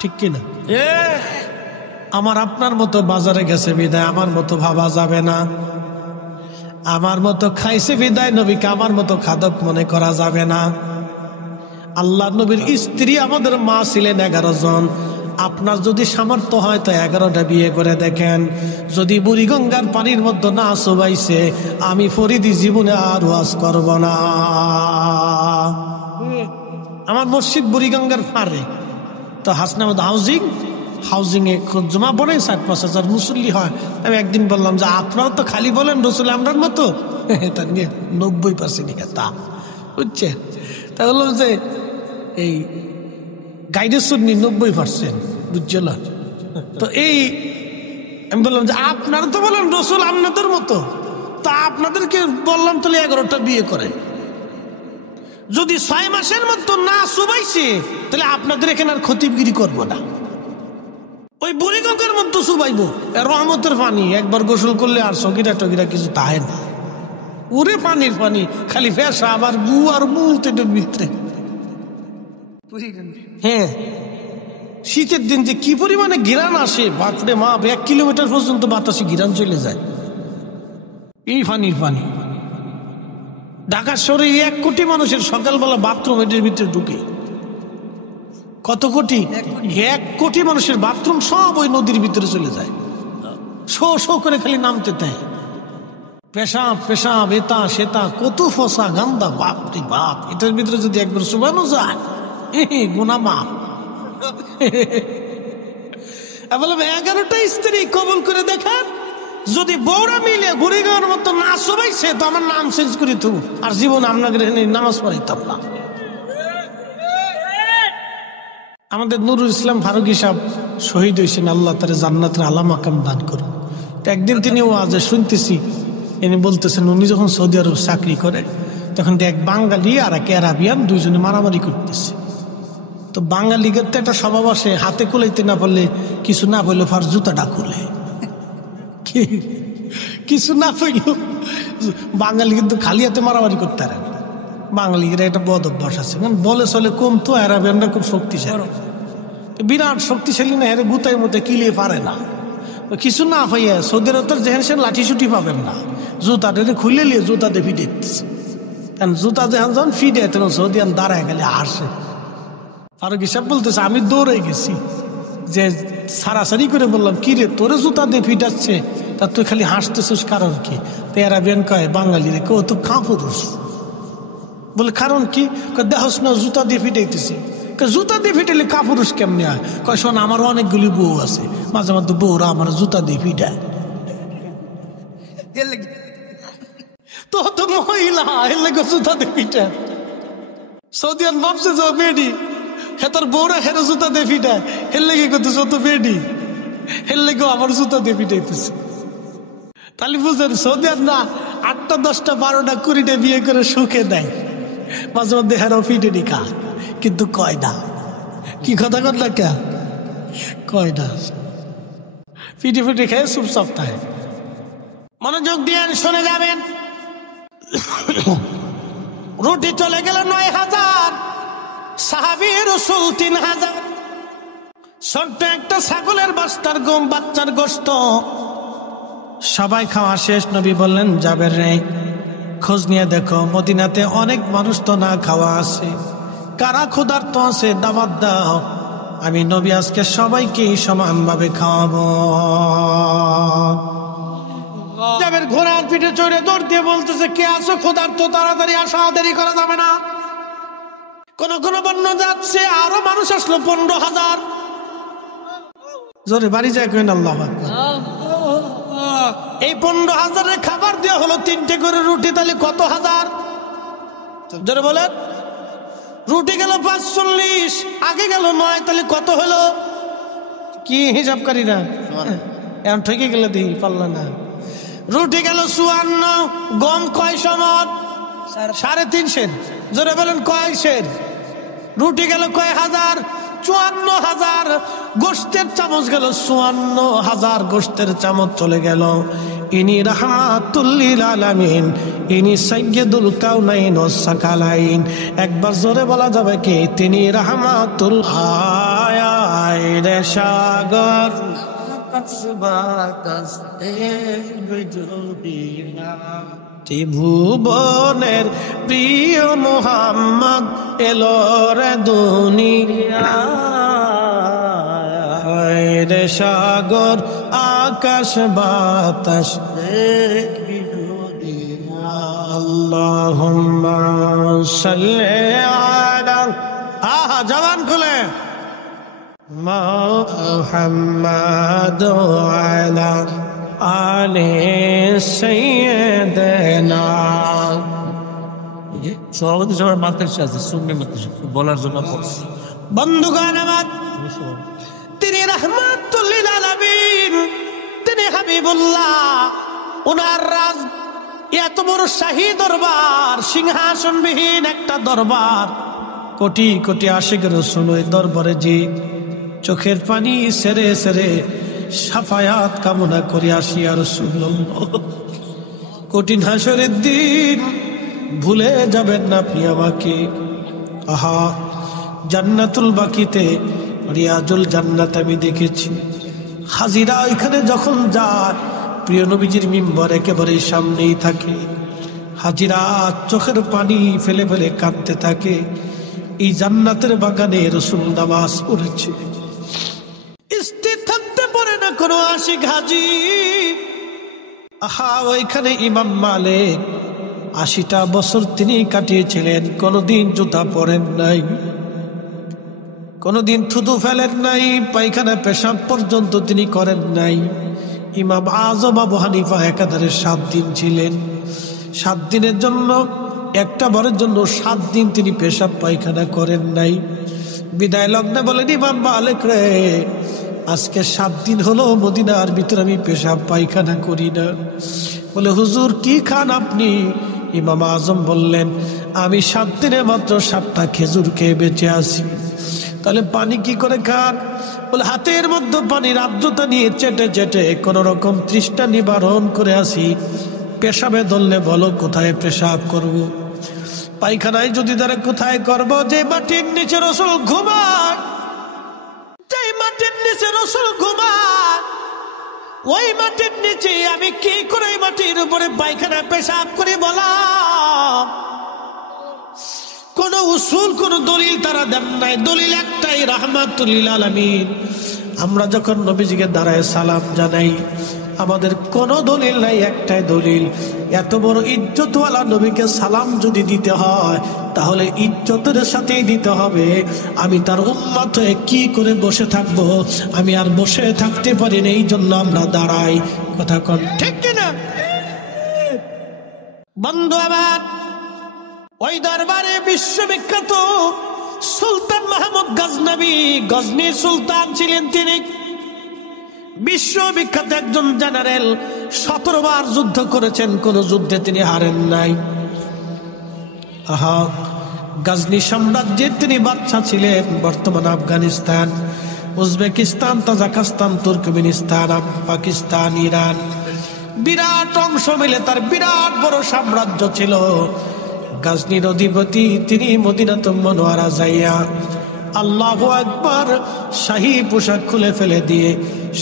ঠিক কিনা? আমার আপনার মতো বাজারে গেছে বিদায় আমার মতো ভাবা যাবে না, আমার মতো খাইছে বিদায় নবীকে আমার মতো খাদক মনে করা যাবে না। আল্লাহ নবীর স্ত্রী আমাদের মা ছিলেন 11 জন। আপনার যদি সামর্থ্য হয় তো 11টা বিয়ে করে দেখেন। যদি বুড়িগঙ্গার পানির মধ্যে না চুবাইছে, আমি ফরিদি জীবনে আর ওয়াজ করব না। আমার মসজিদ বুড়িগঙ্গার পারে, তো হাসনাবাদ হাউজিং এ জমা পড়ে 4-5 হাজার মুসল্লি হয়। আমি একদিন বললাম যে আপনারা তো খালি বলেন রসুল আমরার মতো, তার নিয়ে 90% তা বুঝছে। তা বললাম যে এই গাইডের শুনি 90%, বুঝছে না? তো এই আমি বললাম যে আপনারা তো বলেন রসুল আপনাদের মতো, তা আপনাদেরকে বললাম তাহলে 11টা বিয়ে করেন। যদি 6 মাসের মতো না সুবাইছে, তাহলে আপনাদের এখানে আর খতিবগিরি করবো না, ওই বুড়িগঙ্গার মধ্যে সুবাইবো। রহমতের পানি, একবার গোসল করলে আর সগিরা টগিরা কিছু তাহে না। ওরে পানির পানি, খালি ফেসা আবার গু আর মুতের ভিতরে। হ্যাঁ, শীতের দিন যে কি পরিমাণে ঘিরান আসে, বাপরে মা, 1 কিলোমিটার পর্যন্ত বাতাসে ঘিরান চলে যায় এই পানির পানি। ঢাকা শহরে 1 কোটি মানুষের সকালবেলা বাথরুম এটার ভিতরে ঢুকে। কত কোটি? 1 কোটি মানুষের বাথরুম সব ওই নদীর ভিতরে চলে যায়, শো করে খালি নামতে দেয়। পেশাব পেশাব, এটা সেটা, কত ফসা গান্দা, বাপরে বাপ। এটার ভিতরে যদি একবার শুবানো যায়, গুনাহ মাফ। বললাম 11টা স্ত্রী কবুল করে দেখেন, যদি বউরা মিলে বুড়িগঙ্গার মতো না সবাইছে তো আমার নাম চেঞ্জ করে দেব, আর জীবন আপনাদের নামাজ পড়াইতাম না। আমাদের নুরুল ইসলাম ফারুকী সাহেব শহীদ হয়েছেন, আল্লাহ তার জান্নাতের আলা মাকাম দান করুন। একদিন তিনি ওয়াজে শুনতেছি, ইনি বলতেছেন উনি যখন সৌদি আরব চাকরি করে তখন এক বাঙালি আর এক আরাবিয়ান দুইজনে মারামারি করতেছে। তো বাঙালিদের তো একটা স্বভাব আসে, হাতে কুলাইতে না পারলে, কিছু না পাইলে ফার জুতাটা খুলে, কিছু না পাইল। বাঙালি কিন্তু খালি হাতে মারামারি করতে পারে না, বাঙালিরা একটা বদ অভ্যাস আছে, বলে চলে কম, তো আরাবিয়ানরা খুব শক্তিশালী, বিরাট শক্তিশালী না, হেরে গুতাই মতে কিলিয়ে পারে না। কিছু না হইয়া সৌদি আরব যেহেন সে লাঠি ছুটি পাবেন না, জুতা খুলে নিয়ে জুতা দিয়ে ফিটে দিচ্ছে। কারণ জুতা যেখান যখন ফিটে তখন সৌদিয়ান দাঁড়ায় গেলে হাসে। ফারুক হিসাব বলতেছে আমি দৌড়ে গেছি, যে সারাসারি করে বললাম কি রে তোরে জুতা দিয়ে ফিটাচ্ছে, তা তুই খালি হাসতেছিস কারণ কি? তেরা বেন কয় বাঙালি রে, কেউ তো কাপুরুষ। বলে কারণ কি? দেহস না জুতা দিয়ে ফিটাইতেছি। জুতা দিয়ে ফিটাইলে কাপুরুষ কেমনি হয়? কয় শোন, আমার অনেকগুলি বউ আছে, মাঝে মাঝে বউরা আমার জুতা দিয়ে ফিটায়। তো তো মহিলা এর লেগে জুতা দিয়ে ফিটায়। সৌদিয়ান ভাবছে যে বেডি, হ্যাঁ তোর বউরা হেরে জুতা দিয়ে ফিটায়, এর লেগে করতেছে তো বেডি, এর লেগেও আমার জুতা দিয়ে ফিটাইতেছে। তাহলে বুঝলেন সৌদিয়ান না 8টা 10টা 12টা 20টা বিয়ে করে সুখে দেয়, মাঝে মধ্যে হেরাও ফিটে নি খা, কিন্তু কয় না। কি কথা কর না কে কয় না, ফিটে ফিটে খেয়ে চুপ সপ্তাহে। মনোযোগ দিয়ে শুনে যাবেন। রুটি চলে গেল 9000, সাহাবী রাসূল 3000। ছোট্ট একটা ছাগলের বাচ্চার গোশত সবাই খাওয়া শেষ। নবী বললেন, জাবের রে, খোঁজ নিয়ে দেখো মদিনাতে অনেক মানুষ তো না খাওয়া আছে, কারা ক্ষুধার্ত আছে দাওয়াত দাও, আমি নবী আজকে সবাইকে সমানভাবে খাওয়াবো। জাবের ঘোড়ার পিঠে চড়ে দৌড় দিয়ে বলতেছে, কে আছো ক্ষুধার্ত, তাড়াতাড়ি আসো, দেরি করা যাবে না। কোন কোন বর্ণনা যাচ্ছে আরো মানুষ আসলো 15,000। জোরে বাড়ি যায় কেন আল্লাহু আকবার। এই 15,000 খাবার দেওয়া হলো 3টে করে রুটি, তাহলে কত হাজার? জোরে বলেন। রুটি গেল 45, আগে গেল 9, তাহলে কত হলো? কি হিসাবকারী না এখন ঠকে গেলে দিই পারল না। রুটি গেল 54, গম কয় সমান? 350। জোরে বলেন কয় সের? রুটি গেল কয় হাজার? 54,000। গোশতের চামচ গেল 54,000, গোশতের চামচ চলে গেল। ইনি রাহমাতুল লিল আলামিন, ইনি সাইয়্যিদুল কাউনাইন ওয়াস সাকালাইন। একবার জোরে বলা যাবে কি? তিনি রাহমাতুল আয়ায় সাগর ত্রিভুবনের প্রিয় মোহাম্মদ এলো রে দুনিয়ায় রে সাগর আকাশ বাতাস আল্লাহুম্মা সাল্লি আলা জবান খুলে মুহাম্মাদ আলা আলে সাইয়্যিদিনা। সভাপতি সবার মাদ্রাসা আছে, সুন্নি মাদ্রাসা, বলার জন্য বন্ধুগণ আমার, তিনি রাহমাতুল লিল আলামিন, তিনি হাবিবুল্লাহ। ওনার রাজ এত বড় শাহী দরবার, সিংহাসনবিহীন একটা দরবার, কোটি কোটি আশিক রাসূল ওই দরবারে যে চোখের পানি সেরে সেরে সাফায়াত কামনা করে আসি। আর রাসূলুল্লাহ, কঠিন হাসরের দিন ভুলে যাবেন না আপনি আমাকে। আহা, জান্নাতুল বাকিতে রিয়াজুল জান্নাত আমি দেখেছি। হাজিরা ওইখানে যখন যায়, প্রিয় নবীজির মিম্বর একেবারে সামনেই থাকে। হাজিরা চোখের পানি ফেলে ফেলে কাঁদতে থাকে। এই জান্নাতের বাগানে রাসূল নামাজ পড়েছে, স্থির থাকতে পারে না কোনো আশিক হাজি। আহা, ওইখানে ইমাম মালিক 80টা বছর তিনি কাটিয়েছিলেন, কোনদিন জুতা পরেন নাই, কোনদিন থুতু ফেলেন নাই, পায়খানা পেশাব পর্যন্ত তিনি করেন নাই। ইমাম আজম আবু হানিফা একাধারে 7 দিন ছিলেন। 7 দিনের জন্য, একটা বারের জন্য 7 দিন তিনি পেশাব পায়খানা করেন নাই। বিদায় লগ্নে বলেন, ইমাম মালিক রে, আজকে 7 দিন হলো মদিনার ভিতরে আমি পেশাব পায়খানা করি না। বলে, হুজুর কি খান আপনি? ইমাম আজম বললেন, আমি 7 দিনে মাত্র 7টা খেজুর খেয়ে বেঁচে আছি। তাহলে পানি কি করে খান? বলে, হাতের মধ্যে পানির আর্দ্রতা নিয়ে চেটে চেটে কোন রকম তৃষ্ণা নিবারণ করে আসি। পেশাবে ধরলে বলো কোথায় পেশাব করব? পায়খানায় যদি দ্বারা কোথায় করব? যে মাটির নিচে রাসূল ঘুমায়, যে মাটির নিচে রাসূল ঘুমায়, ওই মাটির নিচে আমি কি করে মাটির উপরে পায়খানা পেশাব করি? বলা কোন উসুল, কোন দলিল তারা দেন নাই। দলিল একটাই, রাহমাতুল লিল আলামিন। আমরা যখন নবীজিকে দাঁড়ায় সালাম জানাই, আমাদের কোনো দলিল নাই, একটাই দলিল। এত বড় ইজ্জতওয়ালা নবীকে সালাম যদি দিতে হয়, তাহলে ইজ্জতের সাথেই দিতে হবে। আমি তার উম্মত হয়ে কি করে বসে থাকবো? আমি আর বসে থাকতে পারি না, এই জন্য আমরা দাঁড়াই। কথা কন ঠিক কিনা বন্ধু আমার? ওই দরবারে বিশ্ববিখ্যাত সুলতান মাহমুদ গজনবী, গজনীর সুলতান ছিলেন তিনি। বিশ্ববিখ্যাত একজন জেনারেল, 17 বার যুদ্ধ করেছেন, কোন যুদ্ধে তিনি হারেন নাই। আহা, গজনী সাম্রাজ্যের তিনি বাদশা ছিলেন। বর্তমান Afghanistan, Uzbekistan, Tajikistan, Turkmenistan, Pakistan, Iran, বিরাট অংশ মিলে তার বিরাট বড় সাম্রাজ্য ছিল। গাজনীর অধিপতি তিনি মদিনাতুল মুনাওয়ারা যাইয়া আল্লাহু আকবার শাহী পোশাক খুলে ফেলে দিয়ে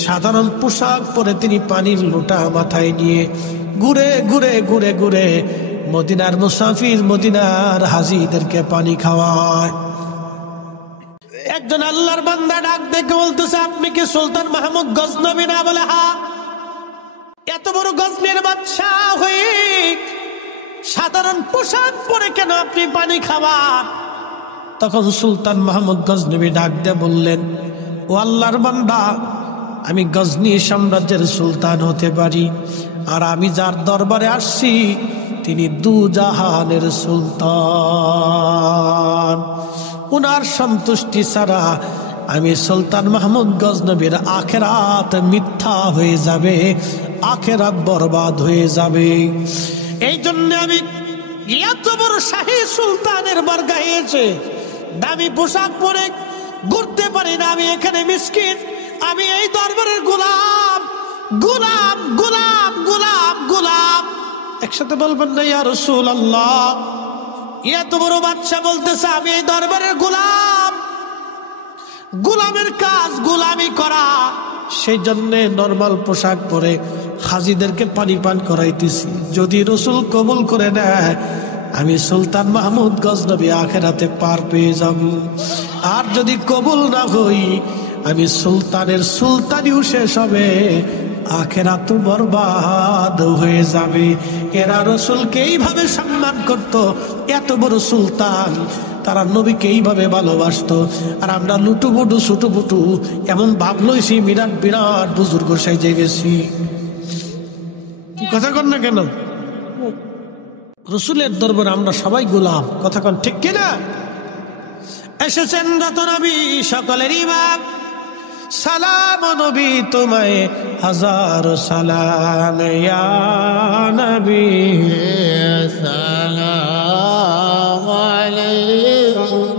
সাধারণ পোশাক পরে তিনি পানির লোটা মাথায় নিয়ে ঘুরে ঘুরে ঘুরে ঘুরে মদিনার মুসাফির মদিনার হাজীদেরকে পানি খাওয়ায়। একজন আল্লাহর বান্দা ডাক দেখে বলতেছে, আপনি কি সুলতান মাহমুদ গজনবী না? বলে হ্যাঁ। এত বড় গজনীর বাদশাহ হয়ে সাধারণ পোশাক পরে কেন আপনি পানি খাবার? তখন সুলতান মাহমুদ গজনবী ডাক দিয়ে বললেন, ও আল্লাহর বান্দা, আমি গজনী সাম্রাজ্যের সুলতান হতে পারি, আর আমি যার দরবারে আসছি তিনি দুজাহানের সুলতান। উনার সন্তুষ্টি ছাড়া আমি সুলতান মাহমুদ গজনবীর আখেরাত মিথ্যা হয়ে যাবে, আখেরাত বরবাদ হয়ে যাবে। এই জন্য আমি এত বড় শাহী সুলতানের বরগাহে এসে দামি পোশাক পরে ঘুরতে পারি না। আমি এখানে মিসকিন, আমি এই দরবারের গোলাম, গোলাম গোলাম গোলাম গোলাম। একসাথে বলবেন না ইয়া রাসূলুল্লাহ? এত বড় বাদশা বলতেছে আমি এই দরবারের গোলাম, গোলামের কাজ গোলামি করা। সেই জন্য নরমাল পোশাক পরে হাজীদেরকে পানি পান করাইতেছি। যদি রসুল কবুল করে নেয়, আমি সুলতান মাহমুদ গজনবী আখেরাতে পার পেয়ে যাব। আর যদি কবুল না হই, আমি সুলতানের সুলতানিও শেষ হবে, আখেরাত বরবাদ হয়ে যাবে। এরা রসুলকে এইভাবে সম্মান করত, এত বড় সুলতান, তারা নবীকে এইভাবে ভালোবাসতো। আর আমরা লুটুপুটু ছুটুপুটু এমন ভাব লইছি বিরাট বিরাট বুজুর্গ সাইজে গেছি। কথা কন না কেন? রসুলের দরবারে আমরা সবাই গোলাম, কথা কন ঠিক কিনা? এসেছেন রত নবী সকলের ইমাম, সালাম নবী তোমায় হাজার সালাম, ইয়া নবী সালাম আলাইকুম